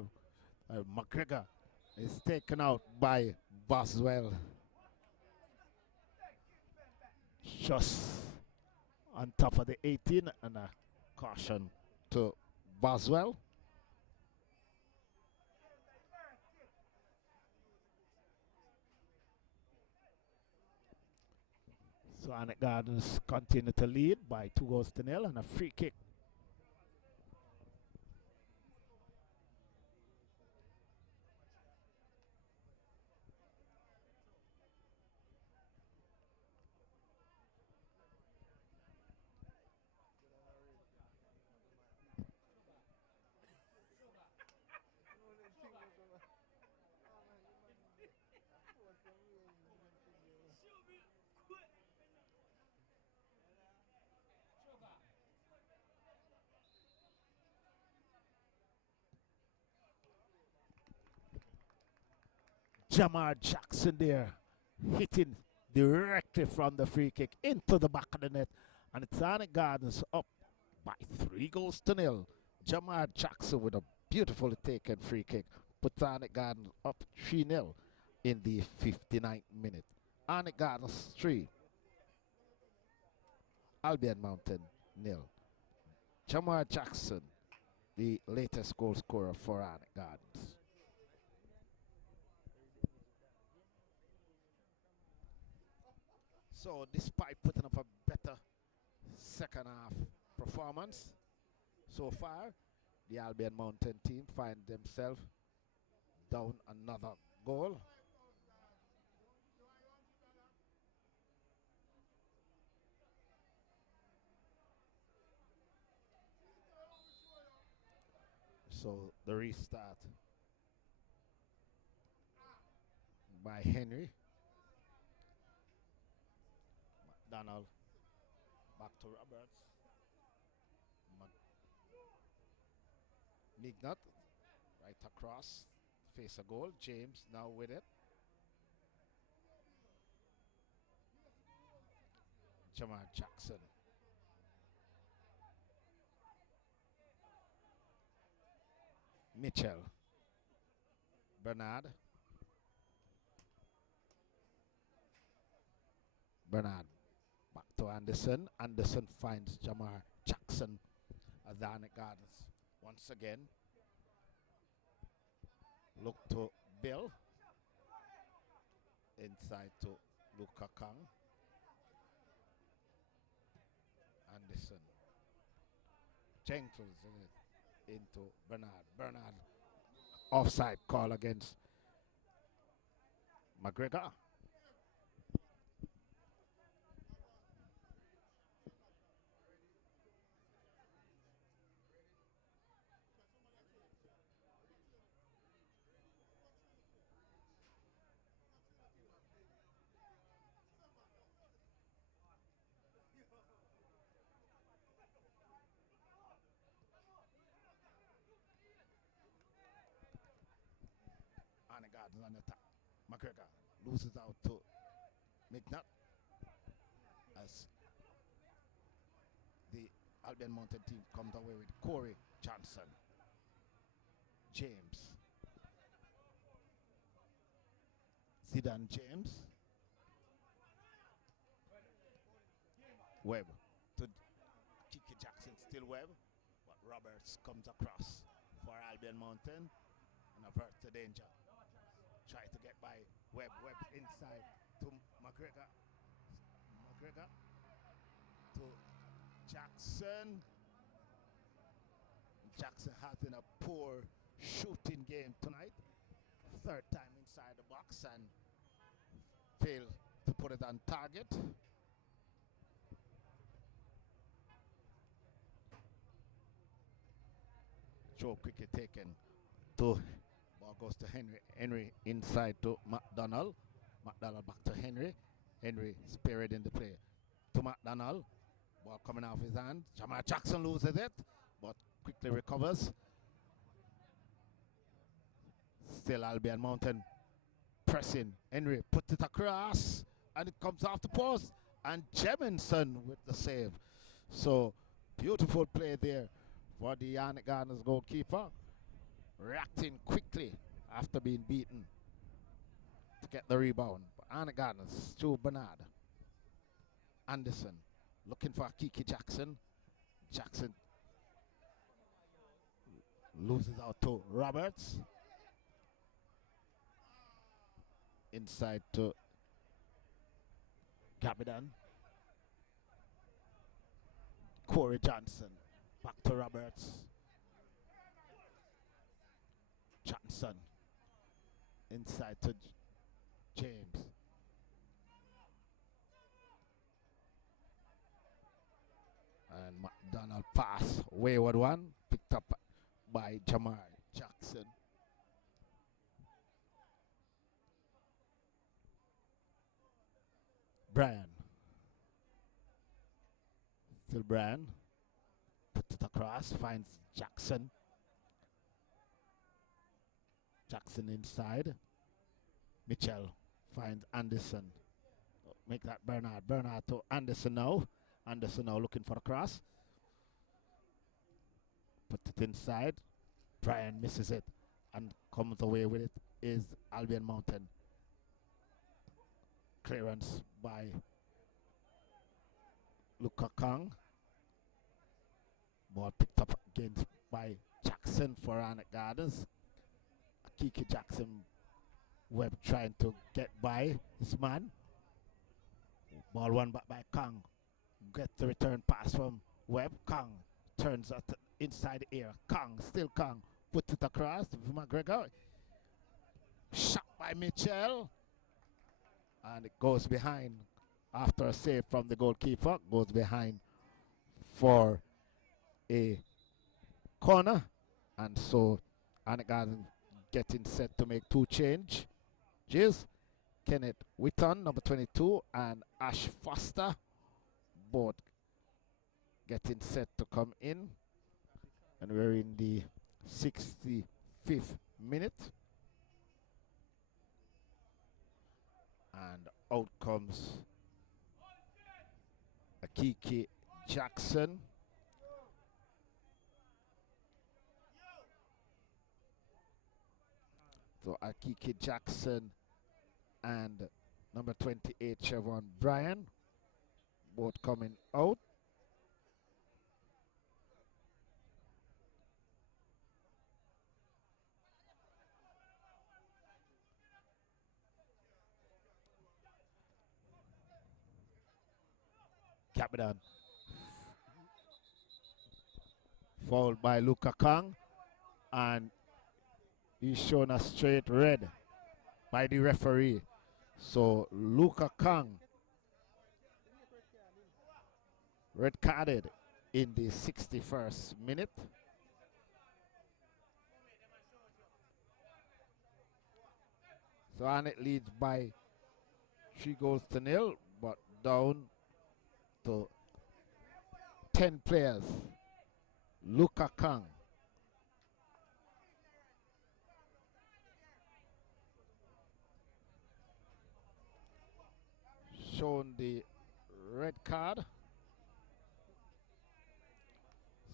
McGregor. Is taken out by Boswell. Just on top of the 18, and a caution to Boswell. So Arnett Gardens continue to lead by 2-0 and a free kick. Jamar Jackson there hitting directly from the free kick into the back of the net, and it's Arnett Gardens up by 3-0. Jamar Jackson with a beautifully taken free kick puts Arnett Gardens up 3-0 in the 59th minute. Arnett Gardens 3, Albion Mountain 0. Jamar Jackson, the latest goal scorer for Arnett Gardens. So despite putting up a better second half performance, so far the Albion Mountain team find themselves down another goal. So the restart by Henry. McDonald back to Roberts. Mignot right across. Face a goal. James now with it. Jamar Jackson. Mitchell. Bernard. Bernard back to Anderson. Anderson finds Jamar Jackson at the Arnett Gardens. Once again, look to Bill. Inside to Luka Kang. Anderson. Jenkins into Bernard. Bernard offside call against McGregor. Arnett Gardens on the attack. McGregor loses out to McNutt as the Albion Mountain team comes away with Corey Johnson. James. Zidane James. Webb to Kiki Jackson, still Webb, but Roberts comes across for Albion Mountain and averts the danger. Try to get by Webb. Webb inside to McGregor. McGregor to Jackson. Jackson having a poor shooting game tonight. Third time inside the box and failed to put it on target. Throw quickly taken to ball goes to Henry. Henry inside to McDonald. McDonald back to Henry. Henry spirit in the play to McDonald. Ball coming off his hand. Jamar Jackson loses it, but quickly recovers. Still Albion Mountain pressing. Henry put it across and it comes off the post. And Jemison with the save. So beautiful play there for the Arnett Gardens goalkeeper. Reacting quickly after being beaten to get the rebound. But Arnett Gardens to Bernard. Anderson looking for Kiki Jackson. Jackson loses out to Roberts. Inside to Gabidan. Corey Johnson. Back to Roberts. Johnson. Inside to James. And McDonald pass. Wayward one. Picked up by Jamar Jackson. Brian. Still Brian. Put it across. Finds Jackson. Jackson inside. Mitchell finds Anderson. Make that Bernard. Bernard to Anderson now. Anderson now looking for a cross. Put it inside. Brian misses it and comes away with it. Is Albion Mountain. Clearance by Luka Kang. Ball picked up again by Jackson for Arnett Gardens. Kiki Jackson. Webb trying to get by his man. Ball won back by Kang. Get the return pass from Webb. Kang turns at inside the air. Kang, still Kang. Put it across to McGregor. Shot by Mitchell. And it goes behind after a save from the goalkeeper. Goes behind for a corner. And so Arnett Gardens getting set to make two changes. Kenneth Witton, number 22, and Ash Foster, both getting set to come in. And we're in the 65th minute. And out comes Akiki Jackson. So Akiki Jackson and number 28 Chevron Bryan both coming out. Capitan fouled by Luka Kang, and he's shown a straight red by the referee. So Luka Kang red carded in the 61st minute. So Arnett leads by 3-0, but down to 10 players. Luka Kang shown the red card.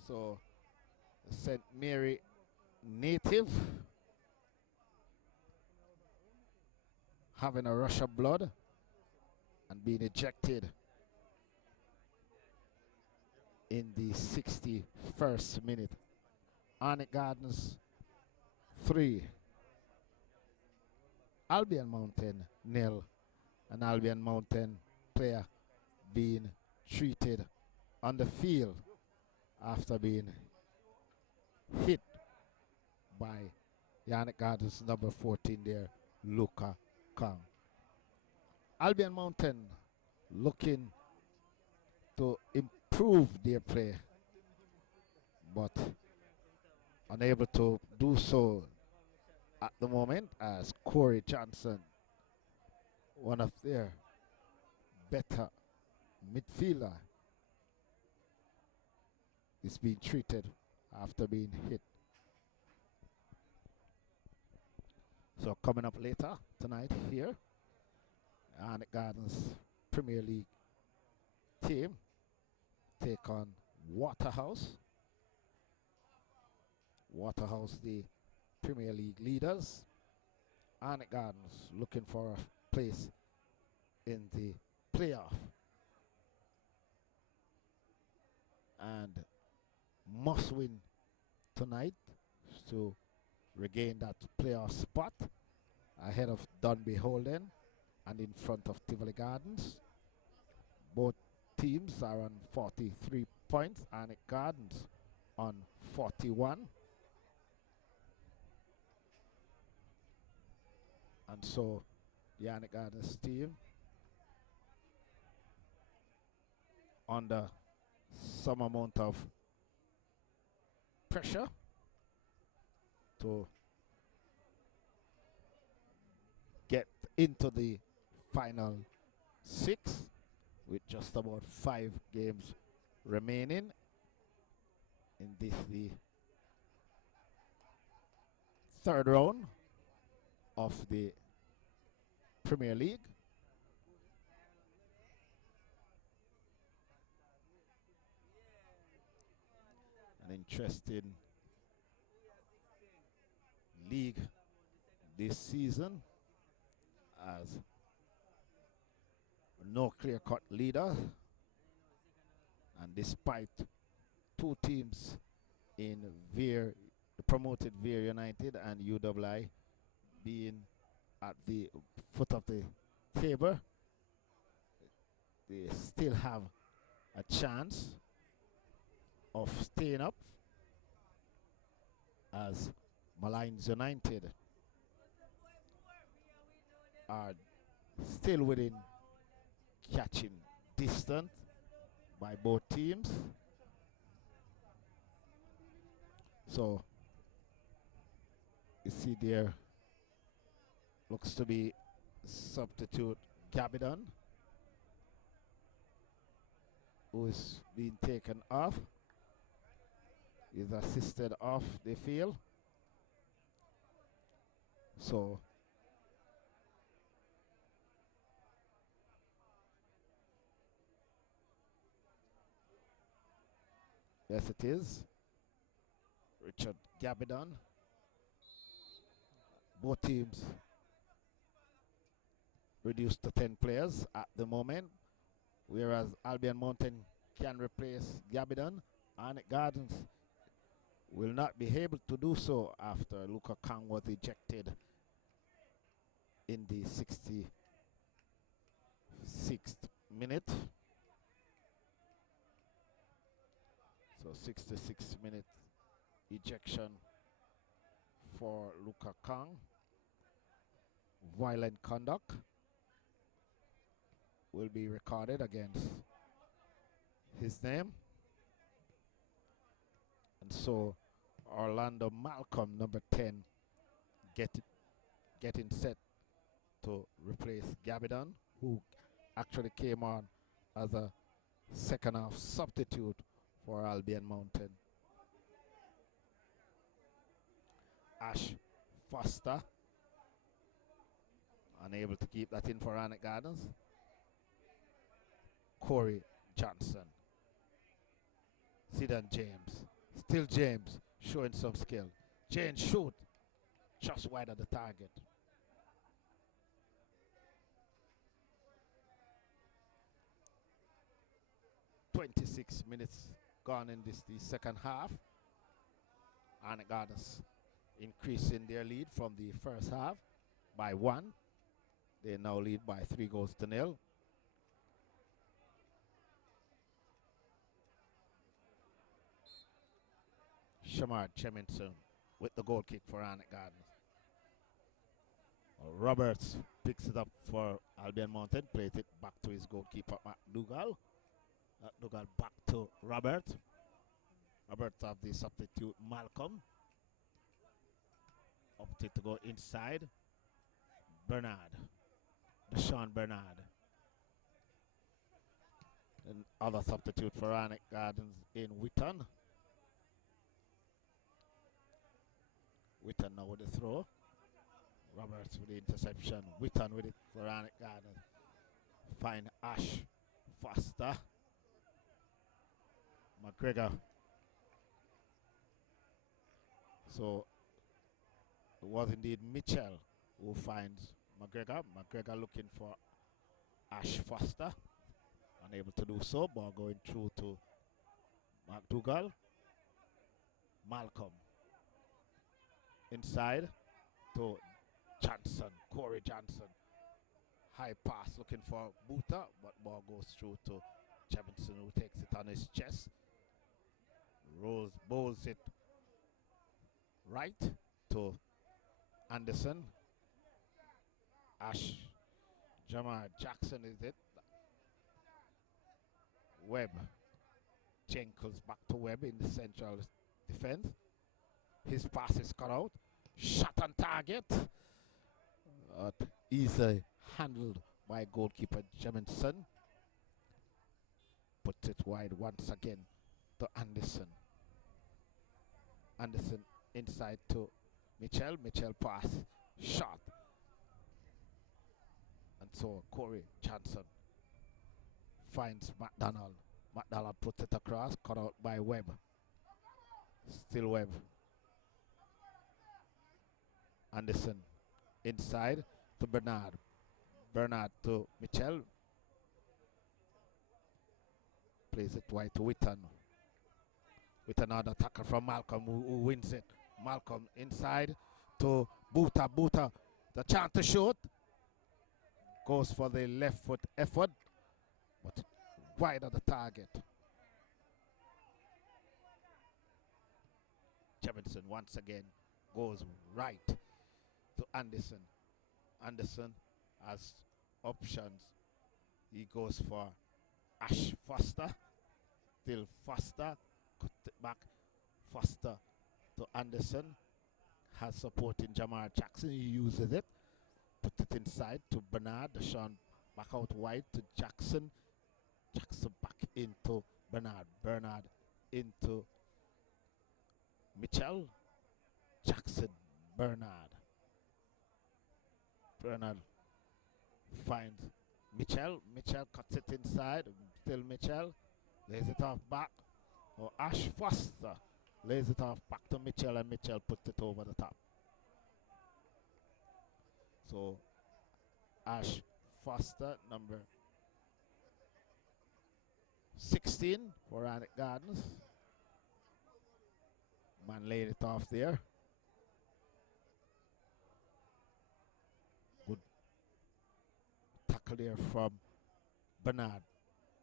So St. Mary native having a rush of blood and being ejected in the 61st minute. Arnett Gardens 3, Albion Mountain 0. An Albion Mountain player being treated on the field after being hit by Arnett Gardens number 14 there, Luka Kang. Albion Mountain looking to improve their play, but unable to do so at the moment, as Corey Johnson, one of their better midfielder, is being treated after being hit. So coming up later tonight here, Arnett Gardens Premier League team take on Waterhouse. Waterhouse, the Premier League leaders. Arnett Gardens looking for a place in the playoff and must win tonight to regain that playoff spot ahead of Dunby Holden and in front of Tivoli Gardens. Both teams are on 43 points. Arnett Gardens on 41. And so the Arnett Gardens team under some amount of pressure to get into the final 6 with just about 5 games remaining in this, the third round of the Premier League. An interesting league this season, as no clear-cut leader, and despite 2 teams in Veer, the promoted Veer United and UWI being at the foot of the table, they still have a chance of staying up, as Malines United are still within catching distance by both teams. So You see there, looks to be substitute Gabidon, who is being taken off. He's assisted off the field. So yes, it is Richard Gabidon. Both teams reduced to 10 players at the moment, whereas Albion Mountain can replace Gabidon. Arnett Gardens will not be able to do so after Luca Kang was ejected in the 66th minute. So 66-minute ejection for Luca Kang. Violent conduct will be recorded against his name. And so Orlando Malcolm, number 10, getting set to replace Gabidon, who actually came on as a second half substitute for Albion Mountain. Ash Foster, unable to keep that in for Arnett Gardens. Corey Johnson. Sidan James. Still James showing some skill. Jane shoot. Just wide of the target. "26 minutes gone in the second half. Arnett Gardens increasing their lead from the first half by 1. They now lead by 3-0. Shamar Cheminson with the goal kick for Arnett Gardens. Roberts picks it up for Albion Mountain, plays it back to his goalkeeper, McDougall. McDougall back to Robert. Robert have the substitute Malcolm. Opted to go inside. Bernard. Deshaun Bernard. And other substitute for Arnett Gardens in Witton. Witton now with the throw. Roberts with the interception. Witton with it for Arnett Gardens. Find Ash Foster. McGregor. So it was indeed Mitchell who finds McGregor. McGregor looking for Ash Foster. Unable to do so. Ball going through to McDougall. Malcolm. Inside to Johnson. Corey Johnson. High pass looking for Buta, but ball goes through to Jefferson, who takes it on his chest. Bowls it right to Anderson. Ash Jamar Jackson is it. Webb. Jenkins back to Webb in the central defense. His pass is cut out. Shot on target. Easily handled by goalkeeper Jemison. Puts it wide once again to Anderson. Anderson inside to Mitchell. Mitchell pass. Shot. And so Corey Johnson finds McDonald. McDonald puts it across. Cut out by Webb. Still Webb. Anderson inside to Bernard. Bernard to Mitchell. Plays it wide to Witton. With another tackle from Malcolm who wins it. Malcolm inside to Buta. Buta, the chance to shoot. Goes for the left foot effort, but wide of the target. Jefferson once again goes right to Anderson. Anderson has options. He goes for Ash Foster. Still Foster. Cut it back. Foster to Anderson. has support in Jamar Jackson. He uses it, put it inside to Bernard. Deshaun back out wide to Jackson. Jackson back into Bernard. Bernard into Mitchell. Jackson, Bernard. Bernard finds Mitchell. Mitchell cuts it inside. Still Mitchell. Lays it off back. Oh, Ash Foster lays it off back to Mitchell, and Mitchell puts it over the top. So Ash Foster, number 16 for Arnett Gardens. Man laid it off there. Good tackle there from Bernard.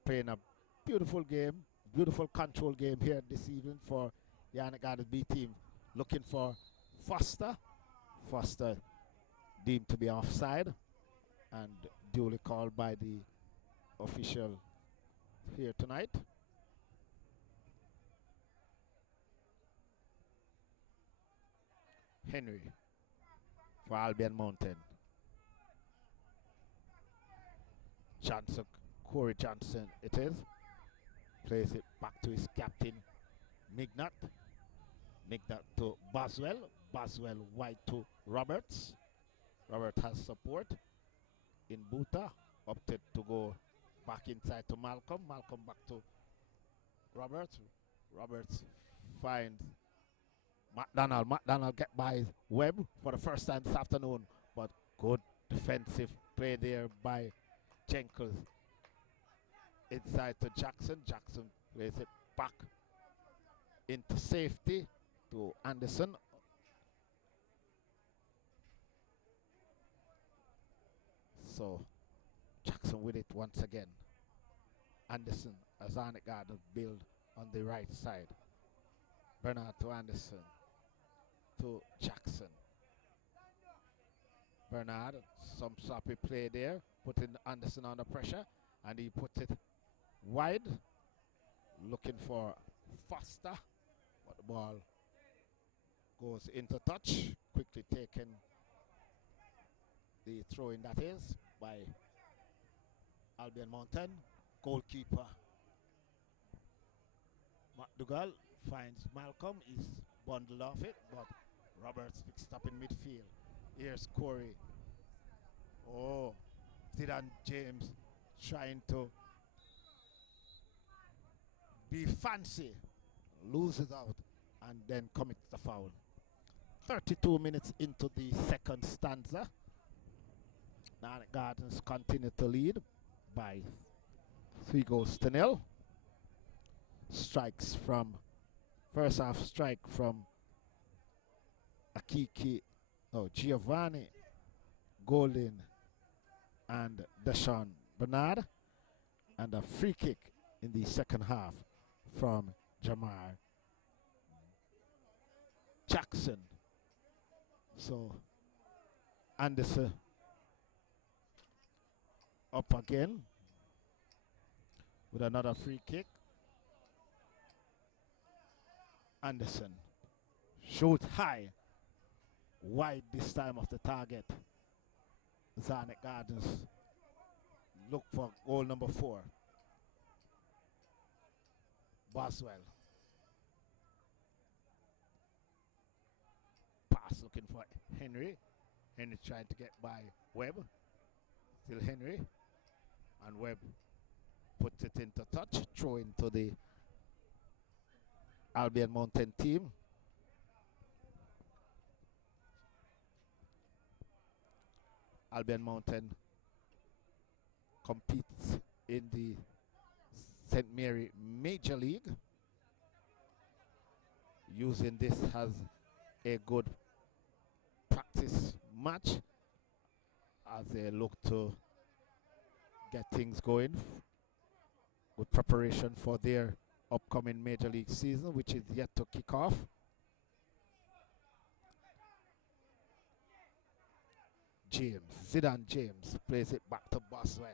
Playing a beautiful game, beautiful control game here this evening for the Arnett Gardens B team. Looking for Foster. Foster deemed to be offside and duly called by the official here tonight. Henry for Albion Mountain. Johnson, Corey Johnson it is. Plays it back to his captain, Mignot. Mignot to Boswell. Boswell wide to Roberts. Robert has support in Buta. Opted to go back inside to Malcolm. Malcolm back to Roberts. Roberts finds McDonald. McDonald get by Webb for the first time this afternoon. But good defensive play there by Jenkins. Inside to Jackson. Jackson plays it back into safety to Anderson. So Jackson with it once again. Anderson as Arnett Gardens build on the right side. Bernard to Anderson to Jackson. Bernard, some sloppy play there, putting Anderson under pressure, and he put it wide, looking for Foster, but the ball goes into touch, quickly taken, the throw in that is, by Albion Mountain. Goalkeeper McDougall finds Malcolm, he's bundled off it, but Roberts fixed up in midfield. Here's Corey. Oh, Zidane James trying to be fancy, loses out, and then commits the foul. 32 minutes into the second stanza. Arnett Gardens continue to lead by 3-0. Strikes from, first half strike from Giovanni, Golden, and Deshaun Bernard, and a free kick in the second half from Jamar Jackson. So Anderson up again with another free kick. Anderson shoots high, wide this time of the target. Arnett Gardens look for goal number 4. Boswell. Pass looking for Henry. Henry trying to get by Webb. Still Henry. And Webb puts it into touch. Throw into the Albion Mountain team. Albion Mountain competes in the St. Mary Major League, using this as a good practice match as they look to get things going with preparation for their upcoming Major League season, which is yet to kick off. Zidane James plays it back to Boswell.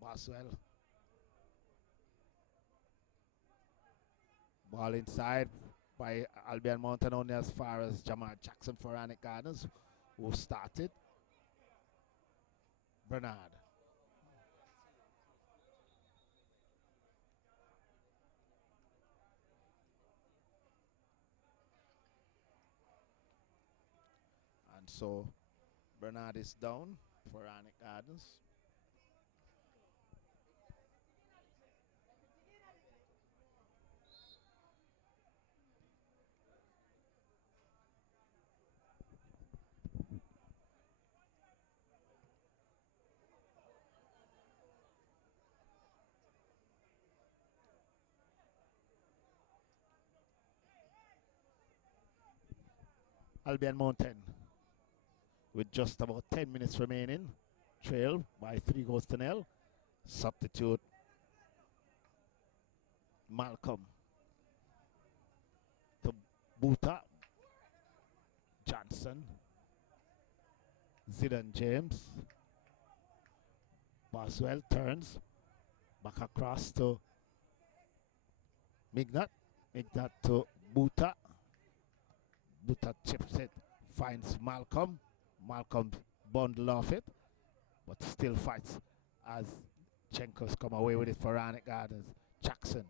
Boswell. Ball inside. by Albion Mountain only as far as Jamal Jackson for Arnett Gardens, who started. Bernard. And so Bernard is down for Arnett Gardens. Albion Mountain with just about 10 minutes remaining, trail by 3 goals to 0. Substitute Malcolm to Buta, Johnson, Zidane James, Boswell turns back across to Mignat, Mignat to Buta. Buta chips it, finds Malcolm. Malcolm bundle off it, but still fights as Chenkos come away with it for Arnett Gardens. Jackson,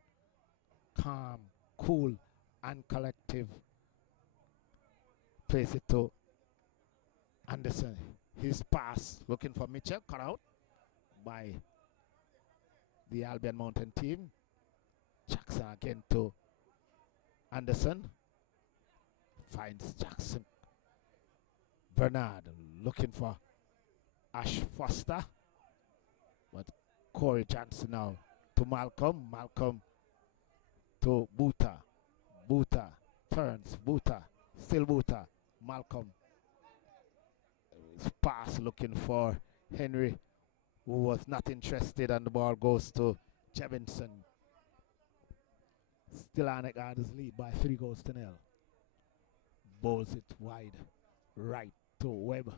calm, cool, and collective. Plays it to Anderson. His pass, looking for Mitchell, cut out by the Albion Mountain team. Jackson again to Anderson. Finds Jackson. Bernard looking for Ash Foster. But Corey Johnson now to Malcolm. Malcolm to Buta. Buta turns. Buta. Still Buta. Malcolm. His pass looking for Henry, who was not interested, and the ball goes to Jebinson. Still Arnett Gardens lead by 3 goals to 0. Bowls it wide right to Webb.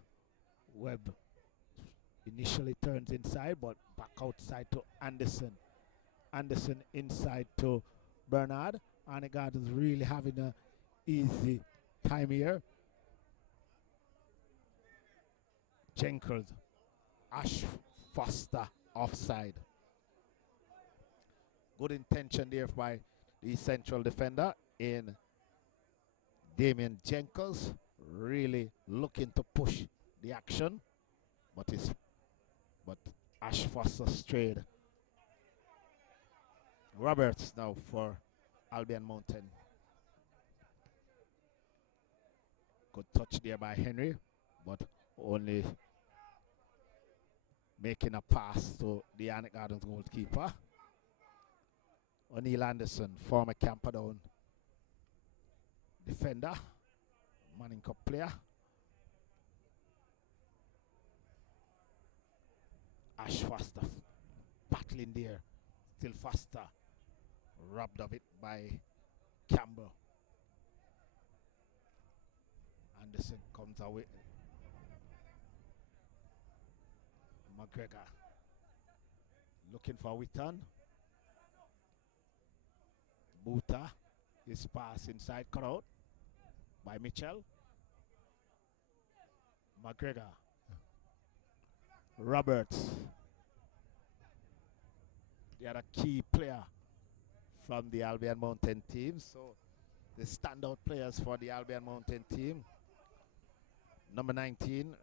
Webb initially turns inside, but back outside to Anderson. Anderson inside to Bernard. Arnett Gardens really having an easy time here. Jenkins, Ash Foster offside. Good intention there by the central defender in Damien Jenkins, really looking to push the action, but Ash Foster strayed. Roberts now for Albion Mountain. Good touch there by Henry, but only making a pass to the Arnett Gardens goalkeeper. O'Neal Anderson, former Camperdown defender, Manning Cup player. Ash Foster battling there, still Foster, robbed of it by Campbell. Anderson comes away. McGregor looking for Witton. Buta, his pass inside, cut out by Mitchell. McGregor. Roberts, the other key player from the Albion Mountain team. So the standout players for the Albion Mountain team. Number 19,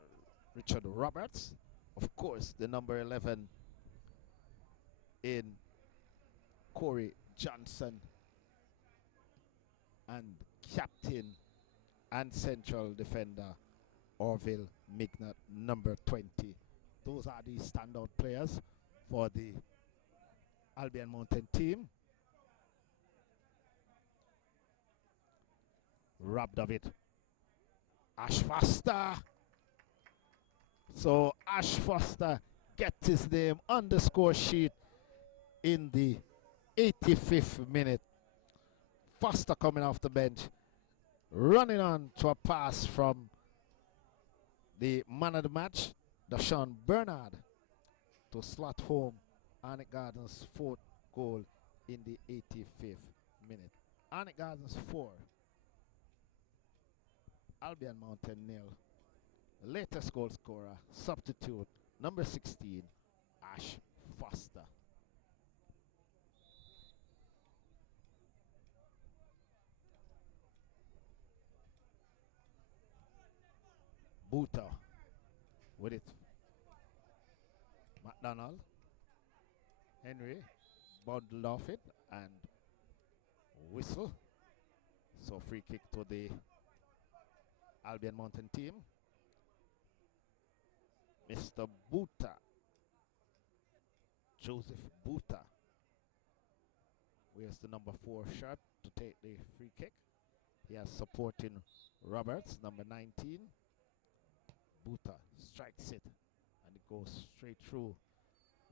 Richard Roberts. Of course, the number 11 in Corey Johnson. And captain and central defender Orville Mignat, number 20. Those are the standout players for the Albion Mountain team. Robbed of it. Ash Foster. So Ash Foster gets his name on the score sheet in the 85th minute. Foster coming off the bench, running on to a pass from the man of the match, Dashawn Bernard, to slot home Arnett Gardens' 4th goal in the 85th minute. Arnett Gardens 4, Albion Mountain nil. The latest goal scorer, substitute number 16, Ash Foster. Buta with it. McDonald. Henry bundled off it and whistle. So free kick to the Albion Mountain team. Mr. Buta. Joseph Buta. Wears the number 4 shirt to take the free kick. He has supporting Roberts, number 19. Buta strikes it and it goes straight through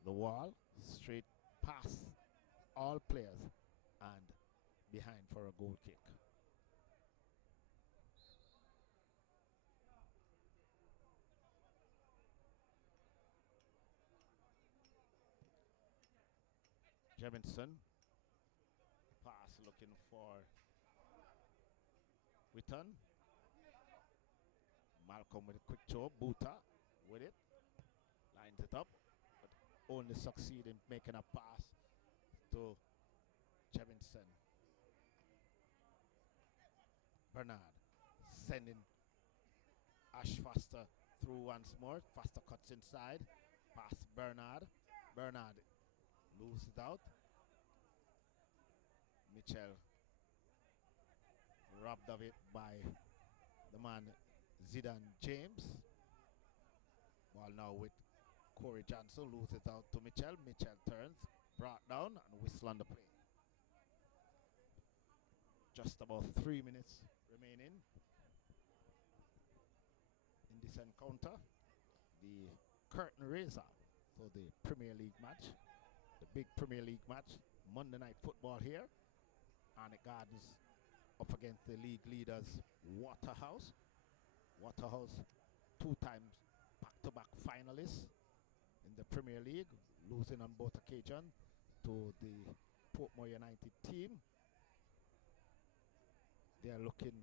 the wall, straight past all players and behind for a goal kick. Jemison pass looking for Witton. Malcolm with a quick throw. Buta with it. Lines it up. But only succeed in making a pass to Jemison. Bernard sending Ash Foster through once more. Foster cuts inside. Pass Bernard. Bernard loses it out. Mitchell robbed of it by the man Zidane James. Ball now with Corey Johnson. Loses it out to Mitchell. Mitchell turns, brought down and whistle on the play. Just about 3 minutes remaining in this encounter. The curtain raiser for the Premier League match. The big Premier League match. Monday Night Football here. Arnett Gardens up against the league leaders Waterhouse. Waterhouse 2 times back-to-back finalists in the Premier League, losing on both occasions to the Portmore United team. They are looking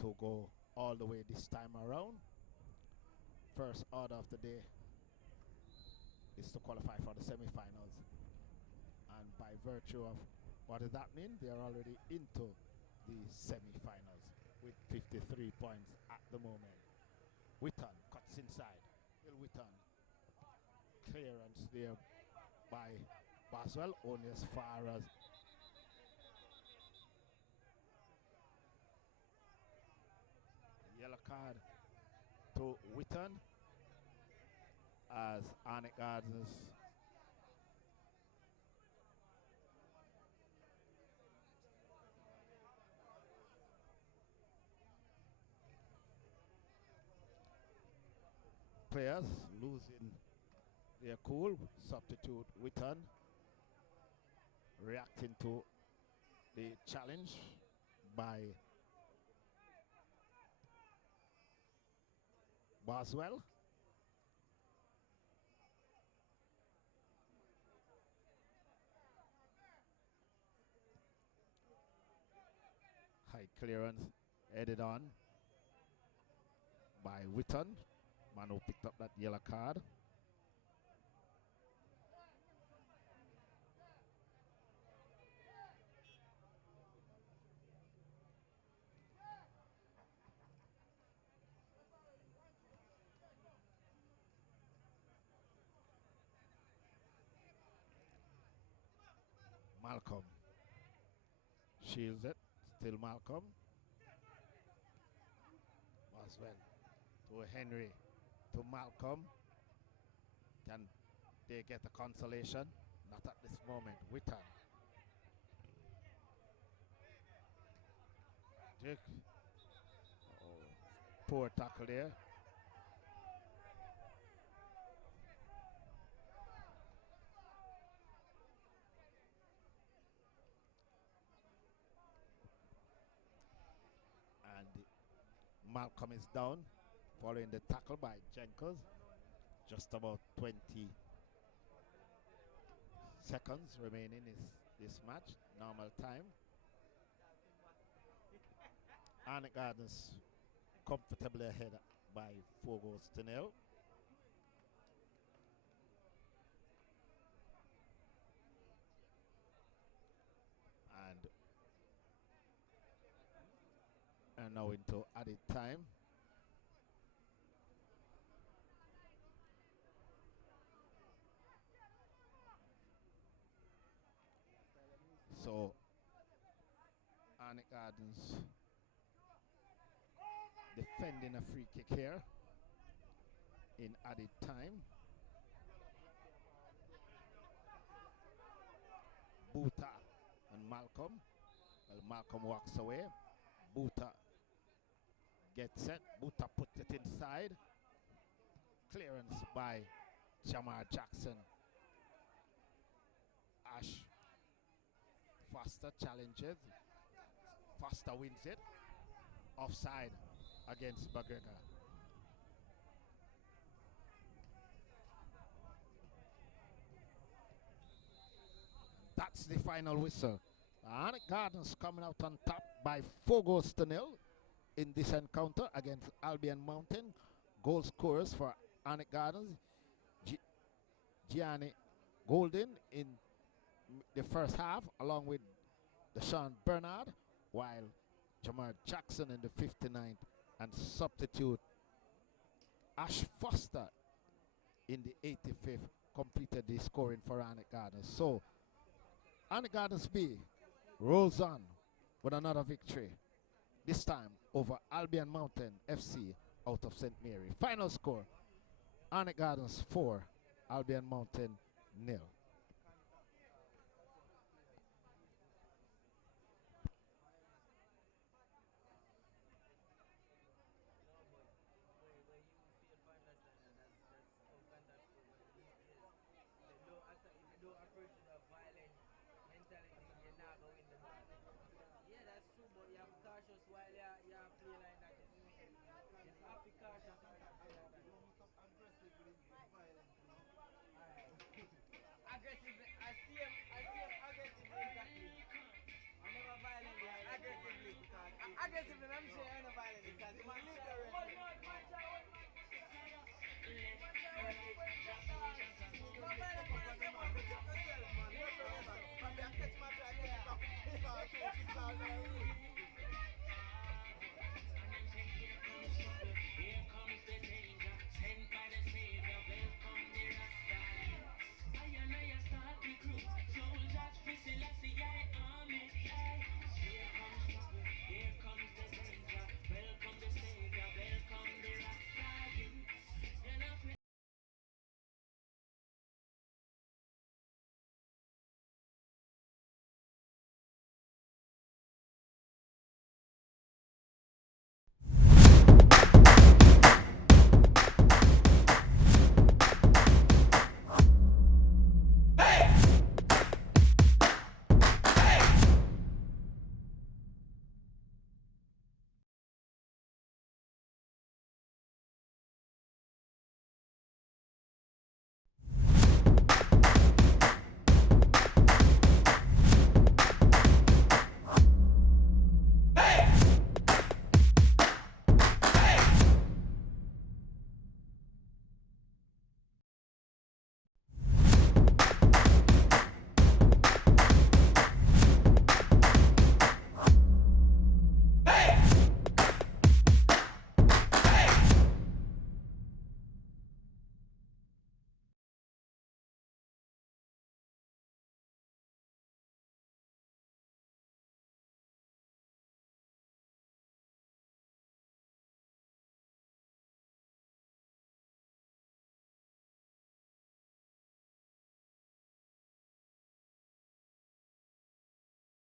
to go all the way this time around. First order of the day is to qualify for the semi-finals, and by virtue of what does that mean? They are already into the semi-finals with 53 points at the moment. Witton cuts inside. Will Witton. Clearance there by Boswell, only as far as yellow card to Witton as Arnett Gardens players losing their cool. Substitute Witton reacting to the challenge by Boswell. High clearance headed on by Witton, man who picked up that yellow card. Malcolm shields it. Still Malcolm. Boswell to Henry to Malcolm. Can they get a consolation? Not at this moment. Witton. Dick. Oh, poor tackle there. And Malcolm is down following the tackle by Jenkins. Just about 20 seconds remaining is this match, normal time. Arnett Gardens comfortably ahead by 4-0. And now into added time. So Arnett Gardens defending a free kick here in added time. Buta and Malcolm. Well, Malcolm walks away. Buta gets set. Buta puts it inside. Clearance by Jamar Jackson. Ash Foster challenges. Foster wins it. Offside against McGregor. That's the final whistle. Arnett Gardens coming out on top by 4-0 in this encounter against Albion Mountain. Goal scorers for Arnett Gardens: Gianni Golden in the first half, along with Deshaun Bernard, while Jamar Jackson in the 59th and substitute Ash Foster in the 85th completed the scoring for Arnett Gardens. So Arnett Gardens B rolls on with another victory, this time over Albion Mountain FC out of St. Mary. Final score: Arnett Gardens 4, Albion Mountain 0.